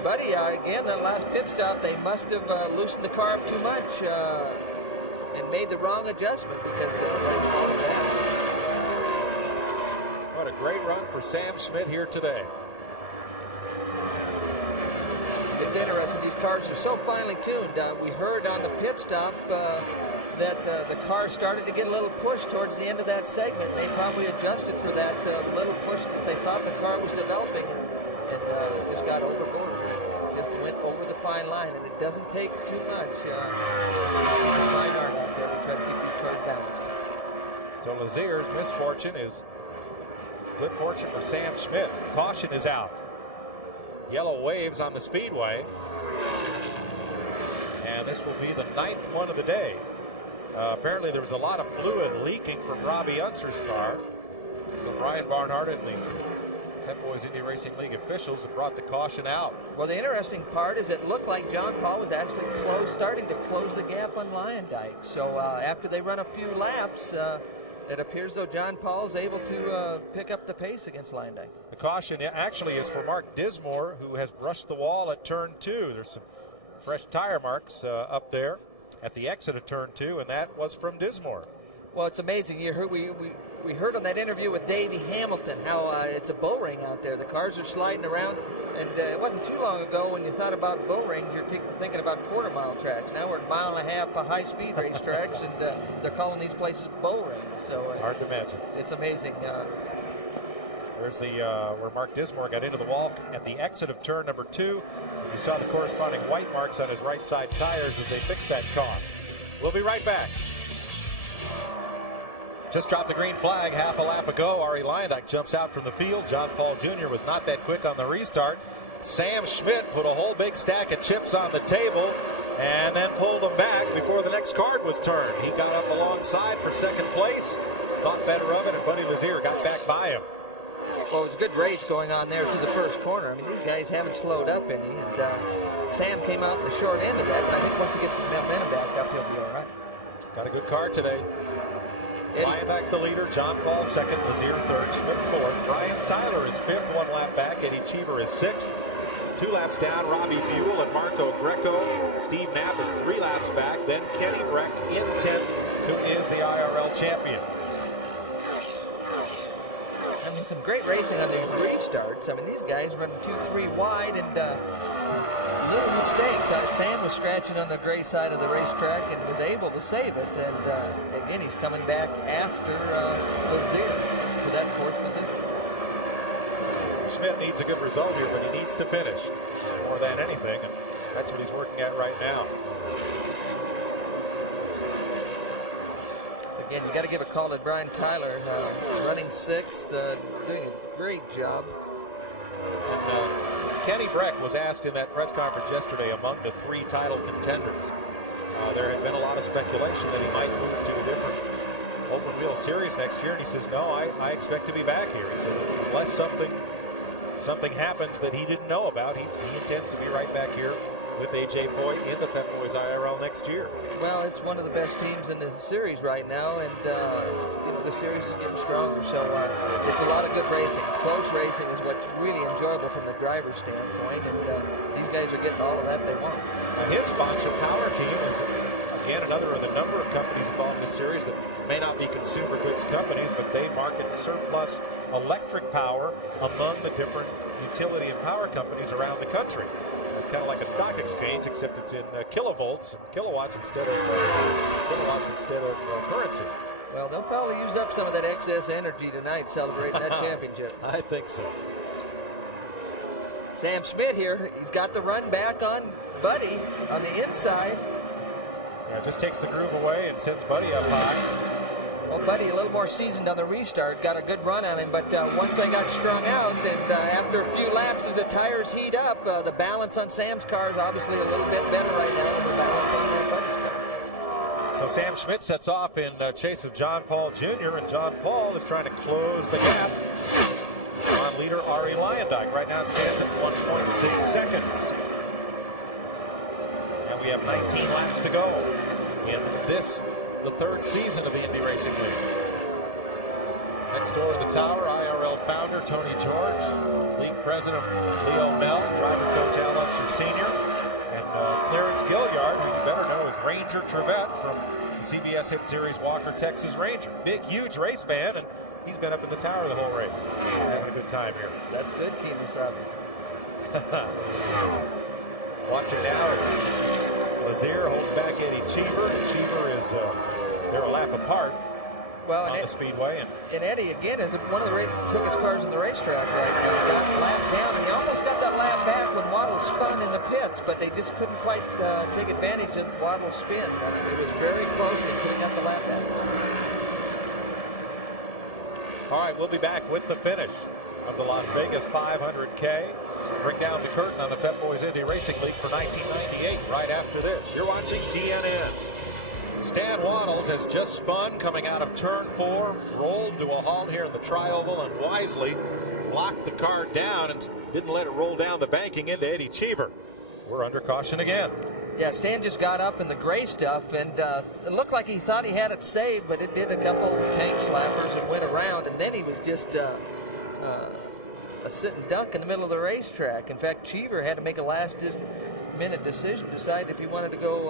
Buddy, again, that last pit stop, they must have loosened the car up too much and made the wrong adjustment because Buddy's falling down. What a great run for Sam Schmidt here today. It's interesting. These cars are so finely tuned. We heard on the pit stop that the car started to get a little push towards the end of that segment. They probably adjusted for that little push that they thought the car was developing, and it just got overboard. It just went over the fine line, and it doesn't take too much. It's a fine art out there to try to keep these cars balanced. So Lazier's misfortune is good fortune for Sam Schmidt. Caution is out. Yellow waves on the speedway. And this will be the 9th one of the day. Apparently there was a lot of fluid leaking from Robbie Unser's car. So Brian Barnhart and the Pep Boys Indy Racing League officials have brought the caution out. Well, the interesting part is it looked like John Paul was actually starting to close the gap on Lyondike. So after they run a few laps, it appears though John Paul is able to pick up the pace against Lyondike. The caution actually is for Mark Dismore, who has brushed the wall at turn 2. There's some fresh tire marks up there at the exit of turn 2, and that was from Dismore. Well, it's amazing. We heard on that interview with Davey Hamilton how it's a bull ring out there. The cars are sliding around, and it wasn't too long ago when you thought about bull rings, you're thinking about quarter-mile tracks. Now we're at 1.5 mile high-speed racetracks, and they're calling these places bull rings. So hard to imagine. It's amazing. There's where Mark Dismore got into the wall at the exit of turn number 2. You saw the corresponding white marks on his right side tires as they fix that car. We'll be right back. Just dropped the green flag half a lap ago. Arie Luyendyk jumps out from the field. John Paul Jr. was not that quick on the restart. Sam Schmidt put a whole big stack of chips on the table and then pulled them back before the next card was turned. He got up alongside for second place, thought better of it, and Buddy Lazier got back by him. Well, it was a good race going on there to the first corner. I mean, these guys haven't slowed up any, and Sam came out in the short end of that, but I think once he gets his momentum back up, he'll be all right. Got a good car today. Luyendyk the leader, John Paul second, Lazier third, Schmidt fourth. Brian Tyler is fifth, 1 lap back. Eddie Cheever is sixth. 2 laps down, Robbie Buell and Marco Greco. Steve Knapp is 3 laps back. Then Kenny Breck in 10th, who is the IRL champion. I mean, some great racing on these restarts. I mean, these guys running 2-3 wide and little mistakes. Sam was scratching on the gray side of the racetrack and was able to save it. And again, he's coming back after Lazier for that 4th position. Schmidt needs a good result here, but he needs to finish more than anything, and that's what he's working at right now. Again, you got to give a call to Brian Tyler, running 6th, doing a great job. And Kenny Breck was asked in that press conference yesterday among the 3 title contenders. There had been a lot of speculation that he might move to a different open wheel series next year, and he says, no, I expect to be back here. He said, unless something happens that he didn't know about, he intends to be right back here with A.J. Foyt in the Pep Boys IRL next year. Well, it's one of the best teams in the series right now, and you know, the series is getting stronger, so it's a lot of good racing. Close racing is what's really enjoyable from the driver's standpoint, and these guys are getting all of that they want. Now his sponsor, Power Team, is again another of the number of companies involved in this series that may not be consumer goods companies, but they market surplus electric power among the different utility and power companies around the country. It's kind of like a stock exchange, except it's in kilovolts and kilowatts instead of currency. Well, they'll probably use up some of that excess energy tonight celebrating that championship. I think so. Sam Schmidt here, he's got the run back on Buddy on the inside. Yeah, just takes the groove away and sends Buddy up high. Well, Buddy, a little more seasoned on the restart, got a good run on him, but once they got strung out, and after a few laps as the tires heat up, the balance on Sam's car is obviously a little bit better right now than the balance on Buddy's car. So Sam Schmidt sets off in chase of John Paul Jr., and John Paul is trying to close the gap on leader Arie Luyendyk. Right now it stands at 1.6 seconds. And we have 19 laps to go in the 3rd season of the Indy Racing League. Next door in the tower, IRL founder Tony George, league president Leo Mell, driver coach Al Unser Sr., and Clarence Gilliard, who you better know as Ranger Trevette from the CBS hit series Walker, Texas Ranger. Big, huge race fan, and he's been up in the tower the whole race. Having a good time here. That's good, Kemosabe. Watching now as Lazier holds back Eddie Cheever, and Cheever is they're a lap apart on the speedway. And Eddie, again, is one of the quickest cars in the racetrack right now. He got lapped down, and he almost got that lap back when Waddle spun in the pits, but they just couldn't quite take advantage of Waddle's spin. It was very close, and he could have got the lap back. All right, we'll be back with the finish of the Las Vegas 500K. Bring down the curtain on the Pep Boys Indy Racing League for 1998 right after this. You're watching TNN. Stan Waddles has just spun coming out of turn 4, rolled to a halt here in the tri-oval, and wisely locked the car down and didn't let it roll down the banking into Eddie Cheever. We're under caution again. Yeah, Stan just got up in the gray stuff, and it looked like he thought he had it saved, but it did a couple tank slappers and went around, and then he was just a sit and dunk in the middle of the racetrack. In fact, Cheever had to make a last-minute decision, decide if he wanted to go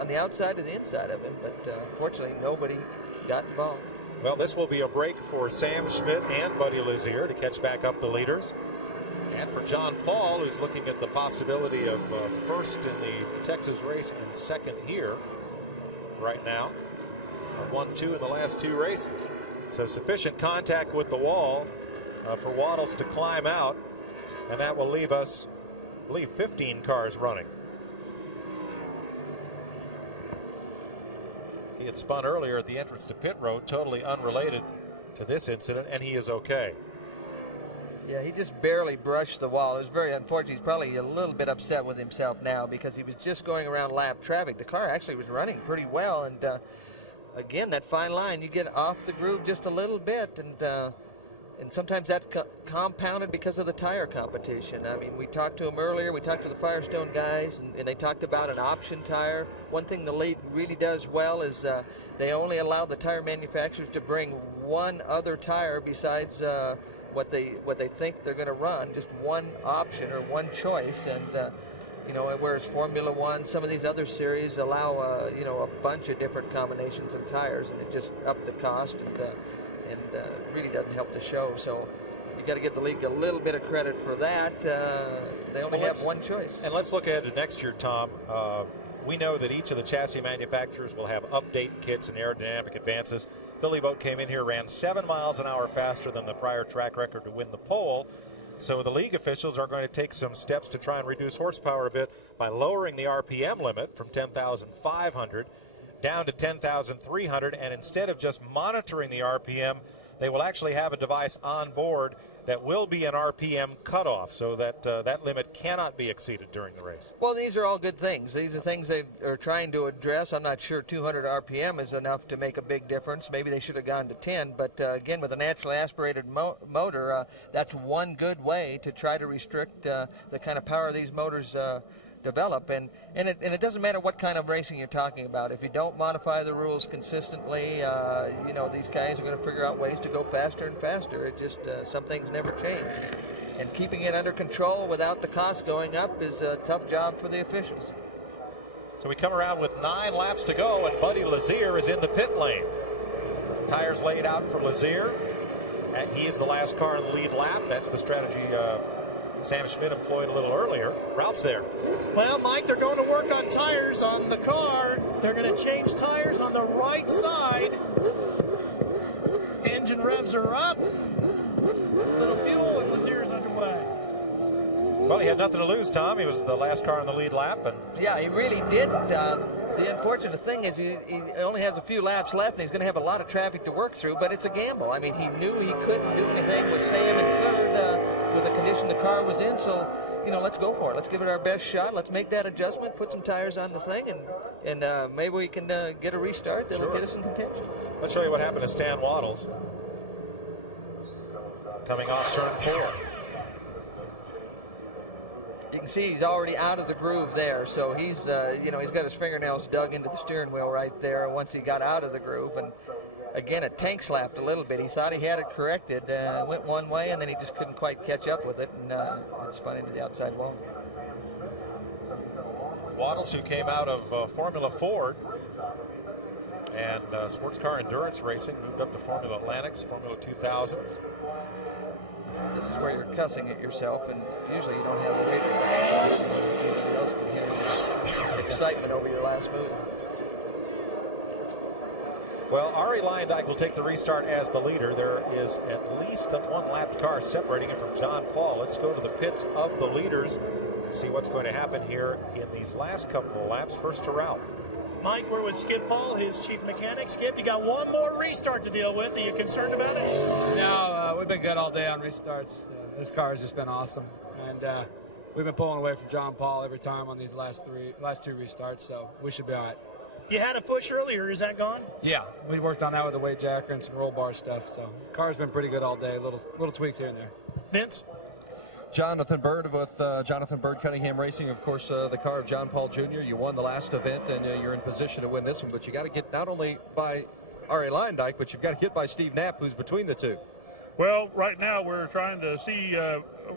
on the outside or the inside of him, but fortunately nobody got involved. Well, this will be a break for Sam Schmidt and Buddy Lazier to catch back up the leaders. And for John Paul, who's looking at the possibility of first in the Texas race and second here right now. 1-2 in the last 2 races. So sufficient contact with the wall for Waddles to climb out. And that will leave us, I believe, 15 cars running. He had spun earlier at the entrance to pit road, totally unrelated to this incident, and he is okay. Yeah, he just barely brushed the wall. It was very unfortunate. He's probably a little bit upset with himself now because he was just going around lap traffic. The car actually was running pretty well, and again, that fine line, you get off the groove just a little bit, and sometimes that's compounded because of the tire competition. I mean, we talked to him earlier, we talked to the Firestone guys, and they talked about an option tire. One thing the league really does well is they only allow the tire manufacturers to bring one other tire besides what they think they're going to run, just one option or one choice. And you know, whereas Formula One, some of these other series allow you know, a bunch of different combinations of tires, and it just upped the cost and really doesn't help the show. So you got to give the league a little bit of credit for that. They only have one choice. And let's look ahead to next year, Tom. We know that each of the chassis manufacturers will have update kits and aerodynamic advances. Billy Boat came in here, ran 7 miles an hour faster than the prior track record to win the pole. So the league officials are going to take some steps to try and reduce horsepower a bit by lowering the RPM limit from 10,500 down to 10,300, and instead of just monitoring the RPM, they will actually have a device on board that will be an RPM cutoff, so that that limit cannot be exceeded during the race. Well, these are all good things. These are things they are trying to address. I'm not sure 200 RPM is enough to make a big difference. Maybe they should have gone to 10, but again, with a naturally aspirated motor, that's one good way to try to restrict the kind of power these motors develop, and it doesn't matter what kind of racing you're talking about. If you don't modify the rules consistently, you know, these guys are going to figure out ways to go faster and faster. It just some things never change, and keeping it under control without the cost going up is a tough job for the officials. So we come around with 9 laps to go, and Buddy Lazier is in the pit lane. Tires laid out for Lazier, and he is the last car in the lead lap. That's the strategy Sam Schmidt employed a little earlier. Ralph's there. Well, Mike, they're going to work on tires on the car. They're going to change tires on the right side. Engine revs are up. Little fuel, and Lazier's underway. Well, he had nothing to lose, Tom. He was the last car in the lead lap. And yeah, he really didn't. The unfortunate thing is he only has a few laps left, and he's going to have a lot of traffic to work through, but it's a gamble. I mean, he knew he couldn't do anything with Sam in third with the condition the car was in, so, you know, let's go for it. Let's give it our best shot. Let's make that adjustment, put some tires on the thing, and maybe we can get a restart that'll get us in contention. Let's show you what happened to Stan Waddles coming off turn 4. You can see he's already out of the groove there, so he's, you know, he's got his fingernails dug into the steering wheel right there once he got out of the groove. And again, it tank slapped a little bit. He thought he had it corrected, went one way, and then he just couldn't quite catch up with it, and it spun into the outside wall. Waddles, who came out of Formula Ford and sports car endurance racing, moved up to Formula Atlantics, Formula 2000s. This is where you're cussing at yourself, and usually you don't have the radio. Anybody else can hear the excitement over your last move. Well, Arie Luyendyk will take the restart as the leader. There is at least a one-lapped car separating him from John Paul. Let's go to the pits of the leaders and see what's going to happen here in these last couple of laps. First to Ralph. Mike, we're with Skip Paul, his chief mechanic. Skip, you got one more restart to deal with. Are you concerned about it? No, we've been good all day on restarts. This car has just been awesome. And we've been pulling away from John Paul every time on these last two restarts, so we should be all right. You had a push earlier. Is that gone? Yeah, we worked on that with the weight jacker and some roll bar stuff. So car's been pretty good all day. Little tweaks here and there. Vince? Jonathan Bird with Jonathan Bird Cunningham Racing, of course, the car of John Paul Jr. You won the last event, and you're in position to win this one. But you got to get not only by Arie Luyendyk, but you've got to get by Steve Knapp, who's between the two. Well, right now we're trying to see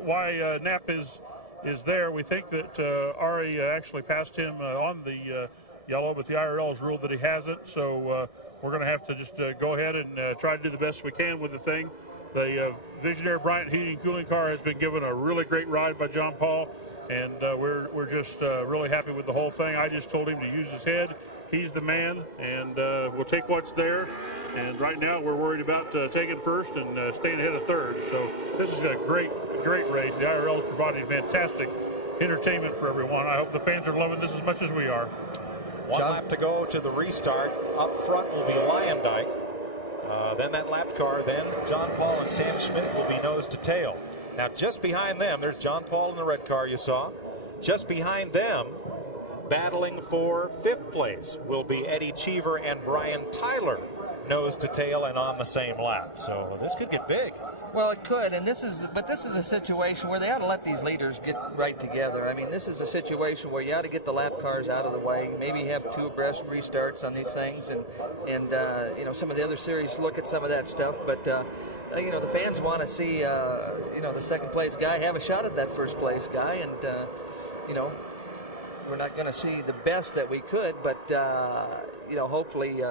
why Knapp is there. We think that Arie actually passed him on the yellow, but the IRL has ruled that he hasn't. So we're going to have to just go ahead and try to do the best we can with the thing. The Visionary Bryant Heating and Cooling car has been given a really great ride by John Paul, and we're just really happy with the whole thing. I just told him to use his head. He's the man, and we'll take what's there. And right now we're worried about taking first and staying ahead of third. So this is a great race. The IRL is providing fantastic entertainment for everyone. I hope the fans are loving this as much as we are. One lap to go to the restart. Up front will be Lyondike. Then that lap car. Then John Paul and Sam Schmidt will be nose to tail. Now just behind them, there's John Paul in the red car you saw. Just behind them, battling for 5th place, will be Eddie Cheever and Brian Tyler, nose to tail and on the same lap. So this could get big. Well, it could, and this is a situation where they ought to let these leaders get right together. I mean, this is a situation where you ought to get the lap cars out of the way. Maybe have 2 abreast restarts on these things, and you know, some of the other series look at some of that stuff. But you know, the fans want to see you know, the 2nd place guy have a shot at that 1st place guy, and you know, we're not going to see the best that we could, but you know, hopefully.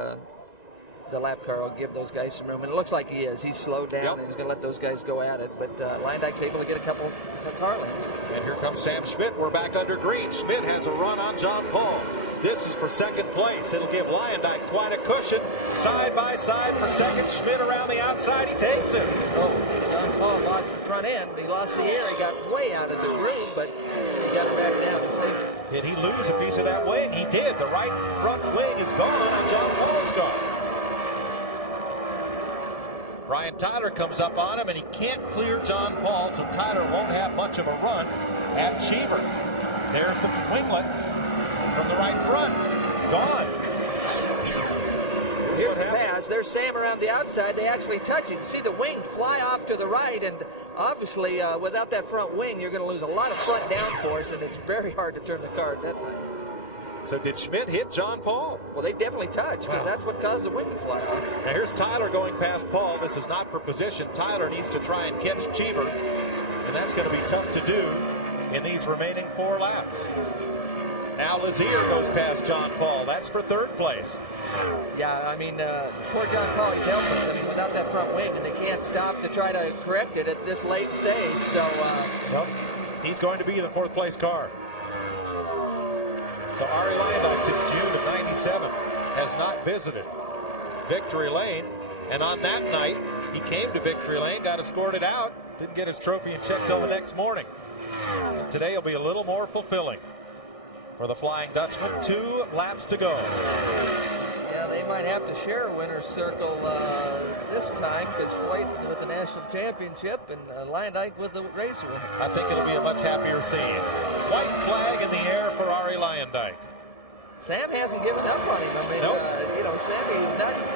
The lap car will give those guys some room, and it looks like he is. He's slowed down, and he's going to let those guys go at it. But Lyondike's able to get a couple of car lanes. And here comes Sam Schmidt. We're back under green. Schmidt has a run on John Paul. This is for 2nd place. It'll give Lyondike quite a cushion. Side by side for 2nd. Schmidt around the outside. He takes it. Oh, John Paul lost the front end. He lost the air. He got way out of the groove, but he got it back down and saved it. Did he lose a piece of that wing? He did. The right front wing is gone on John Paul's car. Brian Tyler comes up on him, and he can't clear John Paul, so Tyler won't have much of a run at Cheever. There's the winglet from the right front. Gone. Here's the pass. There's Sam around the outside. They actually touch it. You see the wing fly off to the right, and obviously without that front wing, you're going to lose a lot of front downforce, and it's very hard to turn the car at that time. So did Schmidt hit John Paul? Well, they definitely touched, because that's what caused the wing to fly off. Now here's Tyler going past Paul. This is not for position. Tyler needs to try and catch Cheever, and that's going to be tough to do in these remaining 4 laps. Now Lazier goes past John Paul. That's for 3rd place. Yeah, I mean, poor John Paul, he's helpless. I mean, without that front wing, and they can't stop to try to correct it at this late stage. So, nope. He's going to be the 4th place car. So Arie Luyendyk, since June of '97, has not visited Victory Lane. And on that night, he came to Victory Lane, got escorted out, didn't get his trophy and check till the next morning. And today will be a little more fulfilling for the Flying Dutchman. 2 laps to go. Yeah, they might have to share a winner's circle this time, because Floyd with the national championship and Luyendyk with the race win. I think it'll be a much happier scene. White flag in the air for Arie Luyendyk. Sam hasn't given up on him. I mean, nope. You know,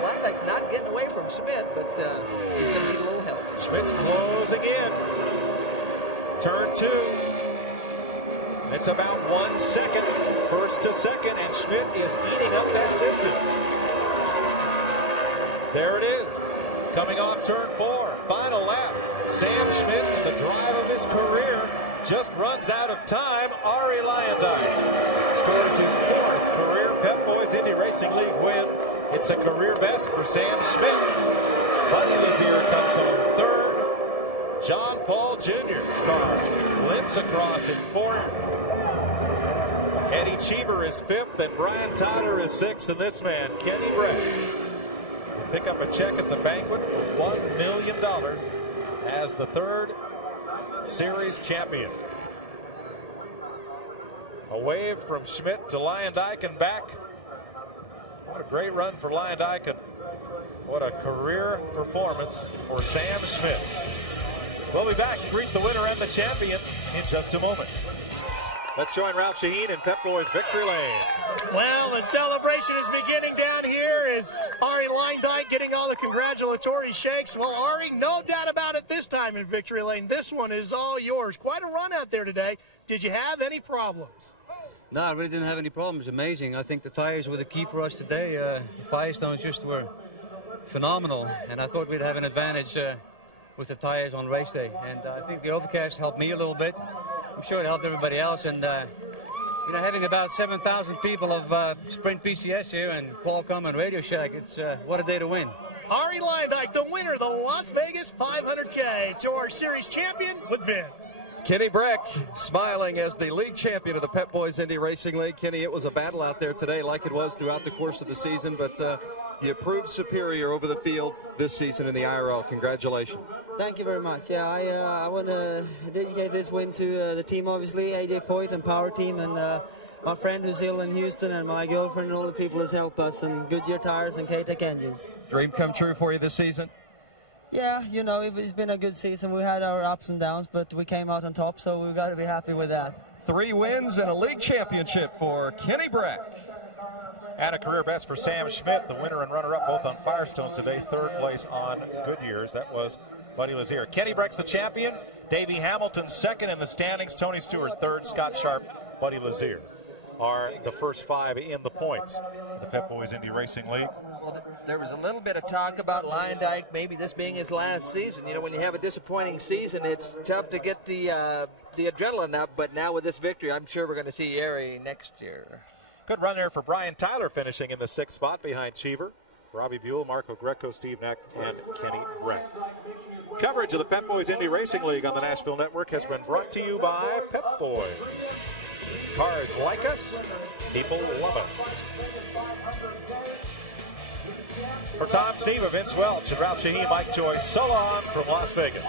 Lyondike's not getting away from Schmidt, but he's going to need a little help. Schmidt's closing in. Turn 2. It's about 1 second, 1st to 2nd, and Schmidt is eating up that distance. There it is. Coming off turn 4, final lap. Sam Schmidt, in the drive of his career, just runs out of time. Arie Luyendyk scores his 4th career Pep Boys Indy Racing League win. It's a career best for Sam Schmidt. Buddy Lazier comes home 3rd. John Paul Jr.'s car limps across in 4th. Eddie Cheever is 5th, and Brian Tyler is 6th, and this man, Kenny Bray, will pick up a check at the banquet for $1 million as the 3rd series champion. A wave from Schmidt to Luyendyk and back. What a great run for Luyendyk, and what a career performance for Sam Schmidt. We'll be back to greet the winner and the champion in just a moment. Let's join Ralph Shaheen in Pep Boys Victory Lane. Well, the celebration is beginning down here as Arie Luyendyk getting all the congratulatory shakes. Well, Arie, no doubt about it this time in Victory Lane. This one is all yours. Quite a run out there today. Did you have any problems? No, I really didn't have any problems. Amazing. I think the tires were the key for us today. Firestones just were phenomenal, and I thought we'd have an advantage with the tires on race day. And I think the overcast helped me a little bit. I'm sure it helped everybody else, and You know, having about 7,000 people of Sprint PCS here and Qualcomm and Radio Shack, it's what a day to win. Ari Leyendijk, the winner of the Las Vegas 500K, to our series champion with Vince. Kenny Breck smiling as the league champion of the Pep Boys Indy Racing League. Kenny, it was a battle out there today like it was throughout the course of the season, but you proved superior over the field this season in the IRL. Congratulations. Thank you very much. Yeah, I want to dedicate this win to the team, obviously, AJ Foyt and Power Team, and my friend who's ill in Houston, and my girlfriend and all the people who's helped us, and Goodyear Tires and K-Tech Engines. Dream come true for you this season? Yeah, you know, it's been a good season. We had our ups and downs, but we came out on top, so we've got to be happy with that. 3 wins and a league championship for Kenny Breck. And a career best for Sam Schmidt, the winner and runner-up both on Firestones today, 3rd place on Goodyear's. That was Buddy Lazier. Kenny Breck's the champion. Davey Hamilton 2nd in the standings. Tony Stewart 3rd. Scott Sharp, Buddy Lazier are the first 5 in the points. The Pep Boys Indy Racing League. Well, there was a little bit of talk about Leyendijk maybe this being his last season. You know, when you have a disappointing season, it's tough to get the adrenaline up. But now with this victory, I'm sure we're going to see Arie next year. Good run there for Brian Tyler, finishing in the 6th spot behind Cheever, Robbie Buell, Marco Greco, Steve Neck, and Kenny Breck. Coverage of the Pep Boys Indy Racing League on the Nashville Network has been brought to you by Pep Boys. Cars like us, people love us. For Tom Steve, Vince Welch, and Ralph Shaheen, Mike Joyce, so long from Las Vegas.